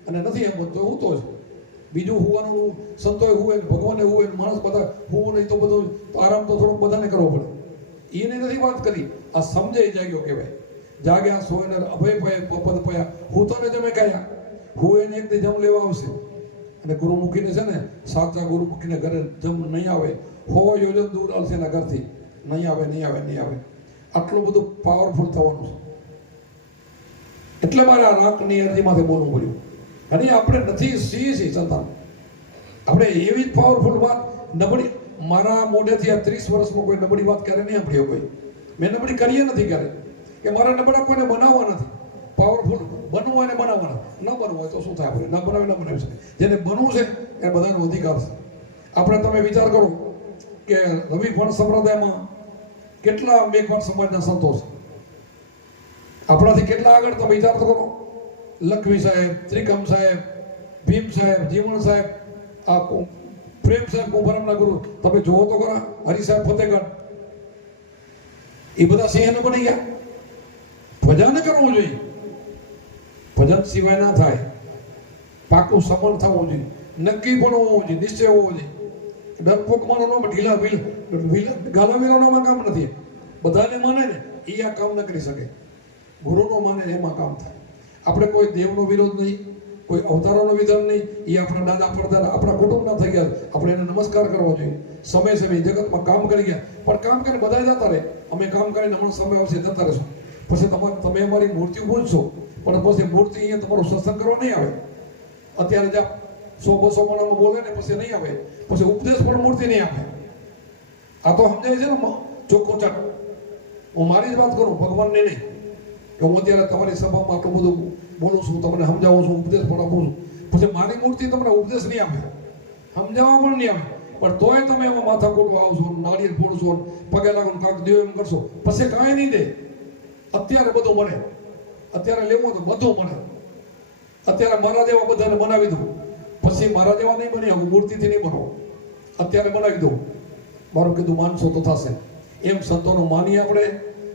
અને નથી એમ તો હું તો છે. બીજું હુવાનું સંતોય હુવે, ભગવાને હુવે, માણસ બધા હુવું નહીં તો બધું આરામ તો થોડોક બધાને કરવો પડે. એને નથી વાત કરી. આ સમજે જાગ્યો કહેવાય. જાગ્યા સોયને અભય પયા પદ પયા. હું તો ને જમે કાયા. હું એને એક દી જમ લેવા આવશે. અને ગુરુમુખીને છે ને, સાચા ગુરુમુખીને ઘરે જમ નહીં આવે, 100 યોજન દૂર આવશે એના ઘરથી. નહીં આવે. આટલું બધું પાવરફુલ થવાનું છે. એટલે મારે આ રાખની અરજીમાંથી બોલવું પડ્યું. અને આપણે નથી છીએ સંતાન. આપણે એવી જ પાવરફુલ વાત નબળી, મારા મોઢેથી આ 30 વર્ષમાં કોઈ નબળી વાત ક્યારે નહીં સાંભળ્યો. કોઈ મેં નબળી કરીએ નથી ક્યારે. કે મારે નબળા કોઈને બનાવવા નથી. પાવરફુલ બનવું હોય ને બનાવવાના. ન બનવું હોય તો શું થાય? આપણે ન બનાવી શકે. જેને બનવું છે એ બધાનો અધિકાર છે. આપણે તમે વિચાર કરો કે રવિ ફણ સંપ્રદાયમાં કેટલા મેઘવાણ સમાજના સંતો છે. આપણાથી કેટલા આગળ તમે વિચાર તો કરો. લખવી સાહેબ, ત્રિકમ સાહેબ, ભીમ સાહેબ, જીવણ સાહેબ, આ પ્રેમ સાહેબ કુંભારામના ગુરુ તમે જોવો તો ખરા, હરી સાહેબ ફતેહગઢ, એ બધા સિંહને બની ગયા. ભજન કરવું જોઈએ, ભજન સિવાય ના થાય. પાકું સમન થવું જોઈએ, નક્કી પણ હોવું જોઈએ, નિશ્ચય હોવો જોઈએ. ડરપોક માનો નો ઢીલા ગાલા વિલોનો કામ નથી. બધાને માને ને એ આ કામ ન કરી શકે. ગુરુનો માને એમાં કામ થાય. આપણે કોઈ દેવનો વિરોધ નહીં, કોઈ અવતારોનો વિધાન નહીં. એ આપણા દાદા પરદાદા આપણા કુટુંબના થઈ ગયા, આપણે એને નમસ્કાર કરવો જોઈએ. સમય સમય જગતમાં કામ કરી ગયા, પણ કામ કરીને બધા જતા રહે. અમે કામ કરીને હમણાં સમય આવશે જતા રહેશું. પછી તમે અમારી મૂર્તિ પૂજશો, પણ પછી મૂર્તિ અહીંયા તમારો સત્સંગ કરવા નહીં આવે. અત્યારે જ્યાં 100-200 માણસમાં બોલે ને પછી નહીં આવે, પછી ઉપદેશ પણ મૂર્તિ નહીં આપે. આ તો સમજાય છે ને ચોખ્ખું ચટ. હું મારી જ વાત કરું, ભગવાનને નહીં કે હું અત્યારે તમારી સભામાં આટલું બધું બોલું છું, તમને સમજાવું છું, ઉપદેશ પણ આપું છું. પછી મારી મૂર્તિ તમને ઉપદેશ નહીં આપે, સમજાવવા પણ નહીં આવે. પણ તોય તમે એમાં માથા કોટવા આવશો, નાળિયેર ફોડશો, પગે લાગો, કાંક દેવ એમ કરશો, પછી કાંઈ નહીં દે. અત્યારે બધું મળે, અત્યારે લેવું તો બધું મળે. અત્યારે મારા જેવા બધાને બનાવી દઉં, પછી મારા જેવા નહીં બની આવું, મૂર્તિથી નહીં બનો. અત્યારે બનાવી દઉં, મારું કીધું માનશો તો થશે. એમ સંતોનું માનીએ આપણે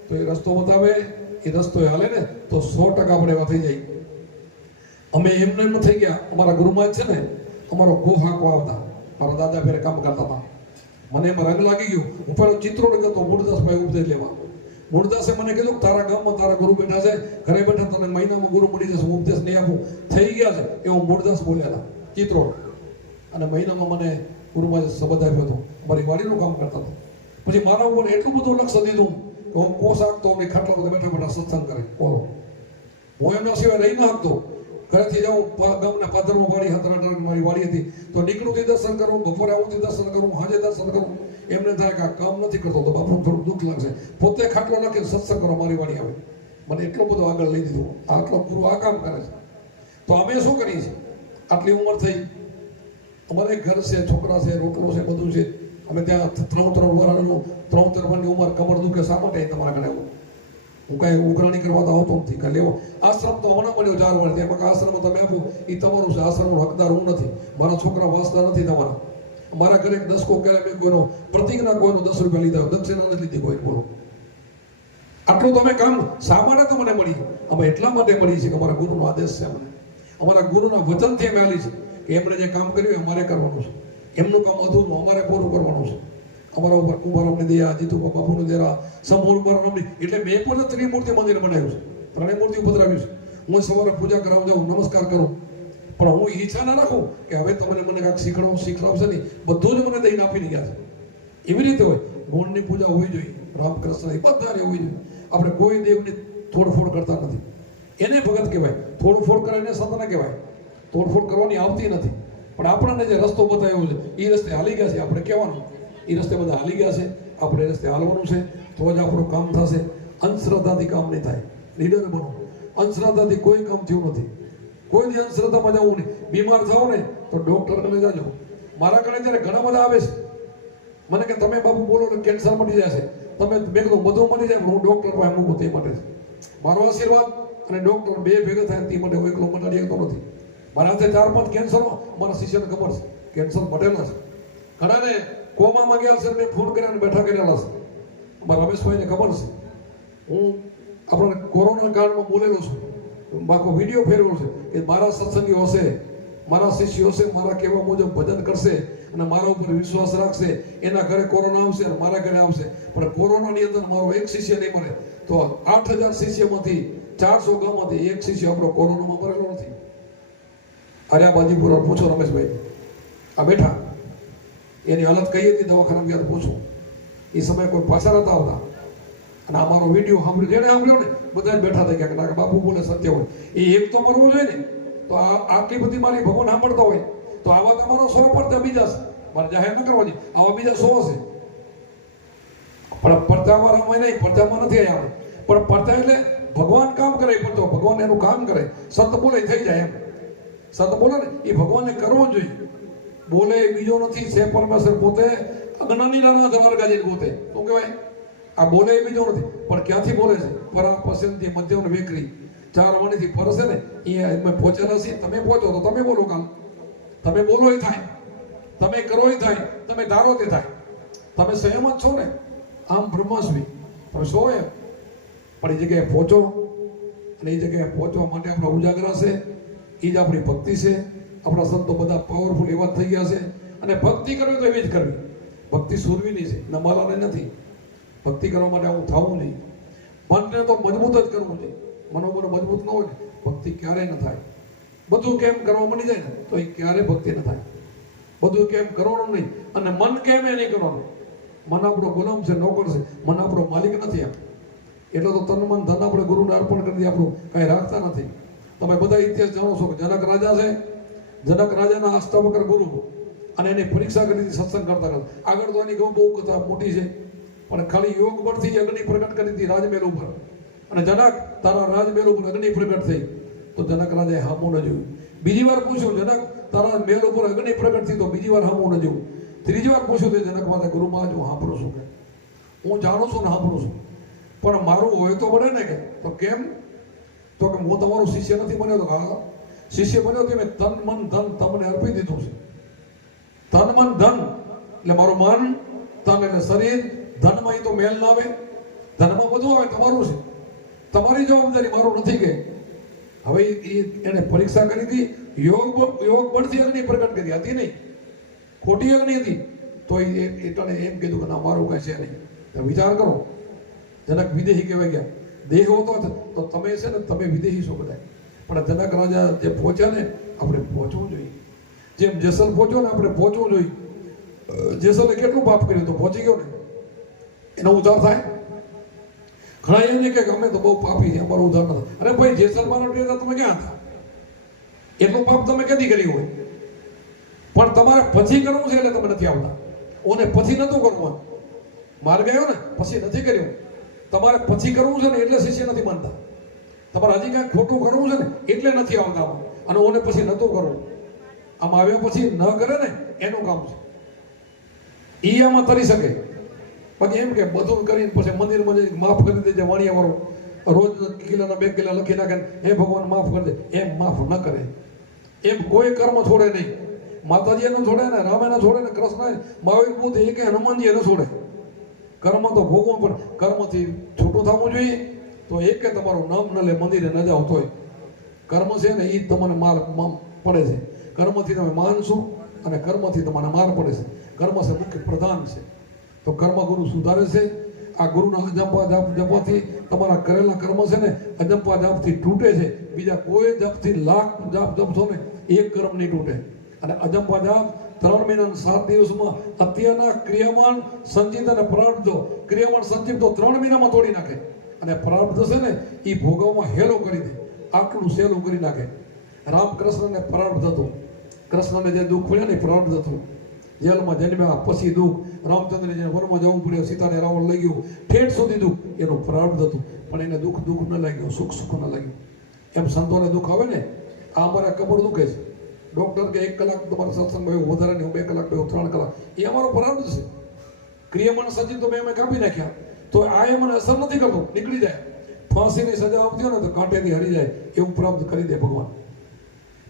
તો એ રસ્તો બતાવે, એ રસ્તો હાલે ને તો 100% આપણે એવા થઈ જાય. અમે એમને એમ થઈ ગયા. અમારા ગુરુમાં છે ને, અમારો ગો હાંકવા આવતા, મારા દાદા ફેરે કામ કરતા હતા. મને એમાં રંગ લાગી ગયો. હું પેલો ચિત્રોડ ગયો મૂળદાસભાઈ ઉપદેશ લેવા. મૂળદાસે મને કીધું તારા ગામમાં તારા ગુરુ બેઠા છે, ઘરે બેઠા તને મહિનામાં ગુરુ મળી જશે, હું ઉપદેશ નહીં આપું. થઈ ગયા છે એવું મૂળદાસ બોલ્યા હતા ચિત્રોડ. અને મહિનામાં મને ગુરુમાં શબ્દ આપ્યો હતો. મારી વાડીનું કામ કરતા હતા. પછી મારા ઉપર એટલું બધું લક્ષ્ય દીધું કે હું કોસ આપતો, ખાટલા બધા બેઠા બેઠા સત્સંગ કરે. બોલો, હું એમના સિવાય રહી ના શકતો. ઘરેથી જાઉં, ગામના પાદરમાં વાડી હતા, મારી વાડી હતી, તો નીકળુંથી દર્શન કરું, બપોરે આવુંથી દર્શન કરું, સાંજે દર્શન કરું. એમને થાય કે આ કામ નથી કરતો તો બાપુને થોડું દુઃખ લાગશે. પોતે ખાટલો નાખીને સત્સંગ કરો, મારી વાડી આવે. મને એટલો બધો આગળ લઈ દીધું. આટલો પૂરું આ કામ કરે છે. તો અમે શું કરીએ છીએ? આટલી ઉંમર થઈ, અમારે ઘર છે, છોકરા છે, રોટલો છે, બધું છે. અમે ત્યાં 3-3 વર્ષની ઉંમર, કમર દુખે, શા માટે તમારા ઘરે આવું? હું કાંઈ ઉઘરાણી કરવા તો આવતો નથી. કાંઈ લેવો આશ્રમ તો હમણાં મળ્યો 4 વર્ષ. એમાં આશ્રમમાં તમે આપો એ તમારું છે. આશ્રમનો હકદાર હું નથી. મારા છોકરા વાસતા નથી તમારા. મારા ઘરે 10 કો ક્યારે મેં કોઈનો પ્રતિજ્ઞા કોઈનો 10 રૂપિયા લીધા, દક્ષિણા નથી લીધી કોઈ. બોલો, આટલું તમે કામ શા માટે તમને મળી? અમે એટલા માટે મળી છે કે અમારા ગુરુનો આદેશ છે. અમને અમારા ગુરુના વચનથી અમે આલી છે કે એમણે જે કામ કર્યું અમારે કરવાનું છે. એમનું કામ અધૂરું અમારે પૂરું કરવાનું છે. અમારા ઉપર કુંભારામની દયા, જીતુભા બાપુની દયા, સંપૂર્ણ કુંભારામની. એટલે મેં પણ ત્રિમૂર્તિ મંદિર બનાવ્યું છે, 3 મૂર્તિ પધરાવ્યું છે. હું સવારે પૂજા કરાવવા જાઉં, નમસ્કાર કરું, પણ હું ઈચ્છા ના રાખું કે હવે તમને મને કાંઈક શીખડાવશે નહીં. બધું જ મને દઈને આપીને ગયા છે. એવી રીતે હોય. ગુણની પૂજા હોવી જોઈએ, રામકૃષ્ણ એ બધાને હોવી જોઈએ. આપણે કોઈ દેવની તોડફોડ કરતા નથી. એને ભગત કહેવાય. તોડફોડ કરે એને સંત ના કહેવાય. તોડફોડ કરવાની આવતી નથી. પણ આપણને જે રસ્તો બતાવ્યો છે એ રસ્તે હાલી ગયા છે. આપણે કહેવાનું એ રસ્તે બધા હાલી ગયા છે, આપણે એ રસ્તે હાલવાનું છે. તો જ આપણું કામ થશે. અંધશ્રદ્ધાથી કામ નહીં થાય. લીડર બનો. અંધશ્રદ્ધાથી કોઈ કામ થયું નથી. કોઈ દી અંધશ્રદ્ધામાં જવું નહીં. બીમાર થાવ ને તો ડોક્ટર કને જાજો. મારા કને ત્યારે ઘણા બધા આવે છે. મને કે તમે બાપુ બોલો ને કેન્સર મટી જાય છે, તમે મેં કીધું બધું મટી જાય, હું ડોક્ટર પાસે મૂકું તે માટે છે. મારો આશીર્વાદ અને ડોક્ટર બે ભેગા થાય તે માટે હું એકલો મટાડી શકતો નથી. મારા હાથે 4-5 કેન્સરો મારા શિષ્યને ખબર છે. કેન્સર મટેલા છે. ઘણાને કોમામાં ગયા છે, મેં ફોન કર્યા બેઠા કરેલા છે. મારા રમેશભાઈને ખબર છે. હું આપણે કોરોના કાળમાં બોલેલો છું. બાકો વિડીયો ફેરવ્યો છે કે મારા સત્સંગીઓ હશે, મારા શિષ્યો હશે, મારા કહેવા મુજબ ભજન કરશે અને મારા ઉપર વિશ્વાસ રાખશે, એના ઘરે કોરોના આવશે અને મારા ઘરે આવશે. પણ કોરોનાની અંદર મારો એક શિષ્ય નહીં મળે તો 8000 શિષ્યમાંથી 400 ગામમાંથી એક શિષ્ય આપણો કોરોનામાં મરેલો નથી. આર્યા બાજીપુરા પૂછો રમેશભાઈ, આ બેઠા, એની હાલત કઈ હતી દવાખાના ગયા પૂછો. એ સમયે કોઈ પાછા નતા આવતા. અને અમારો વિડીયો સાંભળ્યો, જેને સાંભળ્યો ને બધા જ બેઠા થઈ ગયા કે બાપુ બોલે સત્ય હોય. એ એક તો મરવો જોઈએ ને. તો આટલી બધી મારી ભગવાન સાંભળતો હોય તો આવા તમારો 100 પડતા બીજા છે. મારે જાહેર ન કરવા જોઈએ, આવા બીજા 100 છે. પણ પડતામાં નહીં, પડતામાં નથી આવ્યા. પણ પડતા એટલે ભગવાન કામ કરે, પડતો ભગવાન એનું કામ કરે. સંત બોલે થઈ જાય એમ. સંત બોલે ને એ ભગવાનને કરવો જોઈએ. બોલે બીજો નથી, છે પરમેશ્વર પોતે. અગ્નિ નાના દ્વારકાજી પોતે શું કહેવાય? આ બોલે એ બીજો નથી. પણ ક્યાંથી બોલે છે? પરા પસંદથી મધ્યમ વેકરી 4 વાણીથી પરસે ને એ અમે પહોંચેલા છીએ. તમે પહોંચો તો તમે બોલો કામ, તમે બોલો એ થાય. તમે કરો એ થાય, તમે ધારો તે થાય. તમે સંયમ જ છો ને, આમ બ્રહ્માસ્મી તમે છો એમ. પણ એ જગ્યાએ પહોંચો, અને એ જગ્યાએ પહોંચવા માટે આપણા ઉજાગરા છે, એ જ આપણી ભક્તિ છે. આપણા સંતો બધા પાવરફુલ એવા થઈ ગયા છે. અને ભક્તિ કરવી તો એવી જ કરવી. ભક્તિ સુરવીની છે, નમાલાને નથી. ભક્તિ કરવા માટે આવું થવું નહીં. મનને તો મજબૂત જ કરવું છે. મનોબળ મજબૂત ન હોય ને ભક્તિ ક્યારેય ન થાય. બધું કેમ કરવા મળી જાય ને તો એ ક્યારેય ભક્તિ ન થાય. બધું કેમ કરવાનું નહીં, અને મન કેમ એ નહીં કરવાનું. મન આપણો ગુલામ છે, નોકર છે. મન આપણો માલિક નથી. એમ એટલે તો તન મન ધન આપણે ગુરુને અર્પણ કરી આપણું કાંઈ રાખતા નથી. તમે બધા ઇતિહાસ જાણો છો કે જનક રાજા છે. જનક રાજાના અષ્ટાવક્ર ગુરુ, અને એની પરીક્ષા કરી હતી સત્સંગ કરતા કરતા. આગળ તો એની બહુ કથા મોટી છે, પણ ખાલી યોગ બળથી અગ્નિ પ્રગટ કરી હતી રાજમહેલ ઉપર. અને જનક તારા રાજમહેલ ઉપર અગ્નિ પ્રગટ થઈ. તો જનક રાજાએ હામું ન જોયું. બીજી વાર પૂછ્યું, જનક તારા મહેલ ઉપર અગ્નિ પ્રગટ થઈ. તો બીજી વાર હામું ન જોયું. ત્રીજી વાર પૂછ્યું તો જનક માતા ગુરુ મહારાજ હું સાંભળું છું, કે હું જાણું છું ને સાંભળું છું, પણ મારું હોય તો બને ને. કે તો કેમ? તો કે હું તમારો શિષ્ય નથી બન્યો. તો હા, શિષ્ય બન્યો તો મેં તન મન ધન તમને અર્પી દીધું છે. તન મન ધન એટલે મારું મન, તન એટલે શરીર. ધનમાં એ તો મેલ ના આવે, ધનમાં બધું આવે, તમારું છે, તમારી જવાબદારી, મારું નથી. કે હવે એને પરીક્ષા કરી હતી. યોગ બળથી અગ્નિ પ્રગટ કરી હતી નહીં, ખોટી અગ્નિ હતી. તો એટલે એમ કીધું કે ના મારું કઈ છે નહીં. વિચાર કરો, જનક વિદેહી કહેવાય ગયા. દેહ હોતો તો તમે છે ને તમે વિદેહી છો બધા. પણ જનક રાજા જે પહોંચ્યા ને આપણે પહોંચવું જોઈએ. જેમ જેસલ પહોંચ્યો ને આપણે પહોંચવું જોઈએ. જેસલે કેટલું પાપ કર્યું તો પહોંચી ગયો ને, એનો ઉદ્ધાર થાય. ઘણા એમ નહીં કે અમે તો બહુ પાપી છે, અમારો ઉદ્ધાર નથી. અરે ભાઈ, જેસલમાર તમે ક્યાં હતા? એટલું પાપ તમે ક્યાંથી કર્યું હોય? પણ તમારે પછી કરવું છે એટલે તમે નથી આવતા. ઓને પછી નતું કરવું. માર્ગ આવ્યો ને પછી નથી કર્યું. તમારે પછી કરવું છે ને એટલે શિષ્ય નથી માનતા. તમારે હજી કાંઈ ખોટું કરવું છે ને એટલે નથી આવતા. અને ઓને પછી નતું કરવું. આમ આવ્યા પછી ન કરે ને એનું કામ છે. ઈ આમાં તરી શકે. બાકી એમ કે બધું કરીને પછી મંદિરમાં જઈને માફ કરી દેજે વાણિયા વાળો રોજ કિલ્લાના 2 કિલ્લા લખી નાખે, હે ભગવાન માફ કરી દે. એમ માફ ન કરે. એમ કોઈ કર્મ છોડે નહીં. માતાજી એનું છોડે ને, રામ એના છોડે ને, કૃષ્ણ મહાવીર બુદ્ધ એક હનુમાનજી એનું છોડે. કર્મ તો ભોગવું, પણ કર્મથી છૂટું થવું જોઈએ. તો એક તમારું નામ ન લે, મંદિરે ન જાવ તોય કર્મ છે ને એ તમને માર પડે છે. કર્મથી તમે માનશો અને કર્મથી તમને માર પડે છે. કર્મ છે મુખ્ય પ્રધાન છે. તો કર્મ ગુરુ સુધારે છે. આ ગુરુના અજંપા જાપ જપવાથી તમારા કરેલા કર્મ છે ને અજંપા જાપથી તૂટે છે. બીજા કોઈ જાપથી લાખ જાપ જપશો ને એક કર્મ નહીં તૂટે. અને અજંપા જાપ 3 મહિના 7 દિવસમાં અત્યારના ક્રિયામાન સંચિત અને પ્રારબ્ધો, ક્રિયામાન સંચિત તો 3 મહિનામાં તોડી નાખે. અને પ્રારબ્ધ છે ને એ ભોગવમાં હેલો કરી દે, આટલું સહેલું કરી નાખે. રામકૃષ્ણને પ્રારબ્ધ હતું. કૃષ્ણને જે દુઃખ પડ્યા ને પ્રારબ્ધ હતું. જેલમાં જન્મ્યા પછી દુઃખ, રામચંદ્રજીને વનમાં જવું પડ્યું, સીતાને રાવણ લઈ ગયું, ઠેઠ સુધી દુઃખ. એનું પ્રારબ્ધ હતું. પણ એને દુઃખ ન લાગ્યું, સુખ ન લાગ્યું. એમ સંતોને દુઃખ આવે ને, આ અમારા કમર દુખે છે. ડોક્ટર કે 1 કલાક તમારા સત્સંગમાં વધારે નહીં, 2 કલાક 3 કલાક, એ અમારો પ્રારબ્ધ છે. ક્રિયામાન સજીવ તો મેં અમે કાપી નાખ્યા. તો આ એ મને અસર નથી કરતું, નીકળી જાય. ફાંસીની સજા આપતી હોય ને તો કાંટેથી હરી જાય એવું પ્રાપ્ત કરી દે ભગવાન.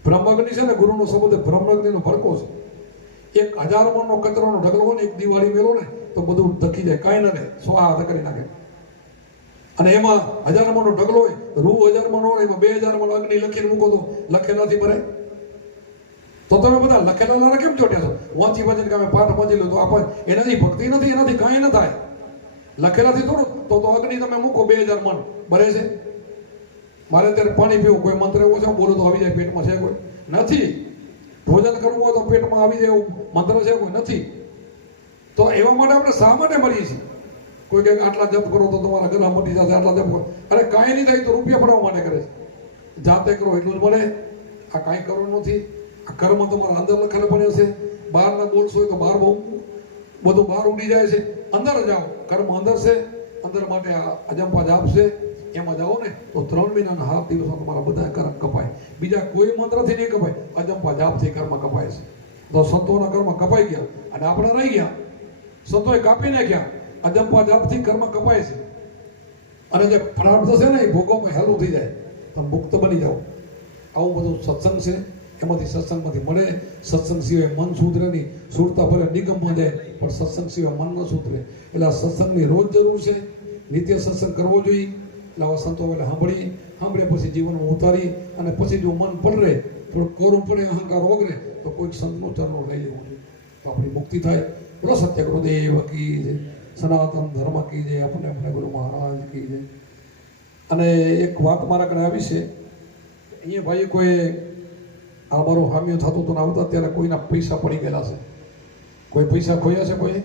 બ્રહ્માગ્નિ છે ને, ગુરુનો શબ્દ બ્રહ્માગ્નિનો ભડકો છે. 1000 મણનો કચરાનો ઢગલો હોય ને, એક દિવાળી મેલો ને તો બધું ધકી જાય, કાંઈ ન રહે, સ્વાહા કરી નાખે. અને એમાં 1000 મણનો ઢગલો હોય, રૂ 1000 મણ હોય, એમાં 2000 મણ અગ્નિ લખીને મૂકો તો લખેલાથી ભરાય. તો તમે બધા લખેલા કેમ ચોટ્યા છો? વાંચી વાંચીને કે અમે પાઠ વાંચી લો તો આપણે એનાથી ભક્તિ નથી, એનાથી કાંઈ ન થાય. લખેલાથી થોડું તો અગ્નિ તમે મૂકો 2000 મણ ભરે છે. મારે અત્યારે પાણી પીવું, કોઈ મંત્ર એવો છે બોલો તો આવી જાય પેટમાં? છે કોઈ? નથી. ભોજન કરવું હોય તો પેટમાં આવી જાય એવું મંત્ર છે કોઈ? નથી. તો એવા માટે આપણે શા માટે મરીએ છીએ? કોઈ કહે આટલા જપ કરો તો તમારા ઘર મટી જશે, આટલા જપ કરો. અરે કાંઈ નહીં થાય તો રૂપિયા ભરવા માટે કરે છે. જાતે કરો એટલું જ મળે. આ કાંઈ કરવું નથી. આ કર્મ તમારા અંદર લખેલા પડ્યા છે. બહારના બોલશો હોય તો બહાર બધું બહાર ઉડી જાય છે. અંદર જાઓ, કર્મ અંદર છે. અંદર માટે આ અજંપા જાપ છે, એમાં જાઓ ને તો 3 મહિનાના 7 દિવસમાં તમારા બધા કર્મ કપાય. બીજા કોઈ મંત્રથી નહીં કપાય, અજંપા જાપથી કર્મ કપાય છે. તો સંતોના કર્મ કપાઈ ગયા અને આપણે રહી ગયા. સંતોએ કાપી નાખ્યા. અજંપા જાપથી કર્મ કપાય છે. અને જે પ્રાર્થ છે ને એ ભોગવમાં હેલું થઈ જાય, તમે મુક્ત બની જાઓ. આવું બધું સત્સંગ છે. એમાંથી સત્સંગમાંથી મળે. સત્સંગ સિવાય મન સુધરે નહીં. સુરતા ભલે નિગમમાં જાય પણ સત્સંગ સિવાય મન ન સુધરે. એટલે આ સત્સંગની રોજ જરૂર છે. નિત્ય સત્સંગ કરવો જોઈએ. એટલે આવા સંતો એટલે સાંભળે પછી જીવનમાં ઉતારી અને પછી જો મન પલરે થોડું કોરું પડે અહંકાર વગરે તો કોઈક સંતનું ચરણો લઈ લેવું જોઈએ તો આપણી મુક્તિ થાય. બોલો સત્ય ગુરુદેવ કી જય. સનાતન ધર્મ કી જય. આપણે ગુરુ મહારાજ કી જય. અને એક વાત મારા કಡೆ આવી છે. અહીંયા ભાઈ કોઈ આ મારો હામ્યો થતો તો આવતા ત્યારે કોઈના પૈસા પડી ગયેલા છે. કોઈ પૈસા ખોયા છે કોઈ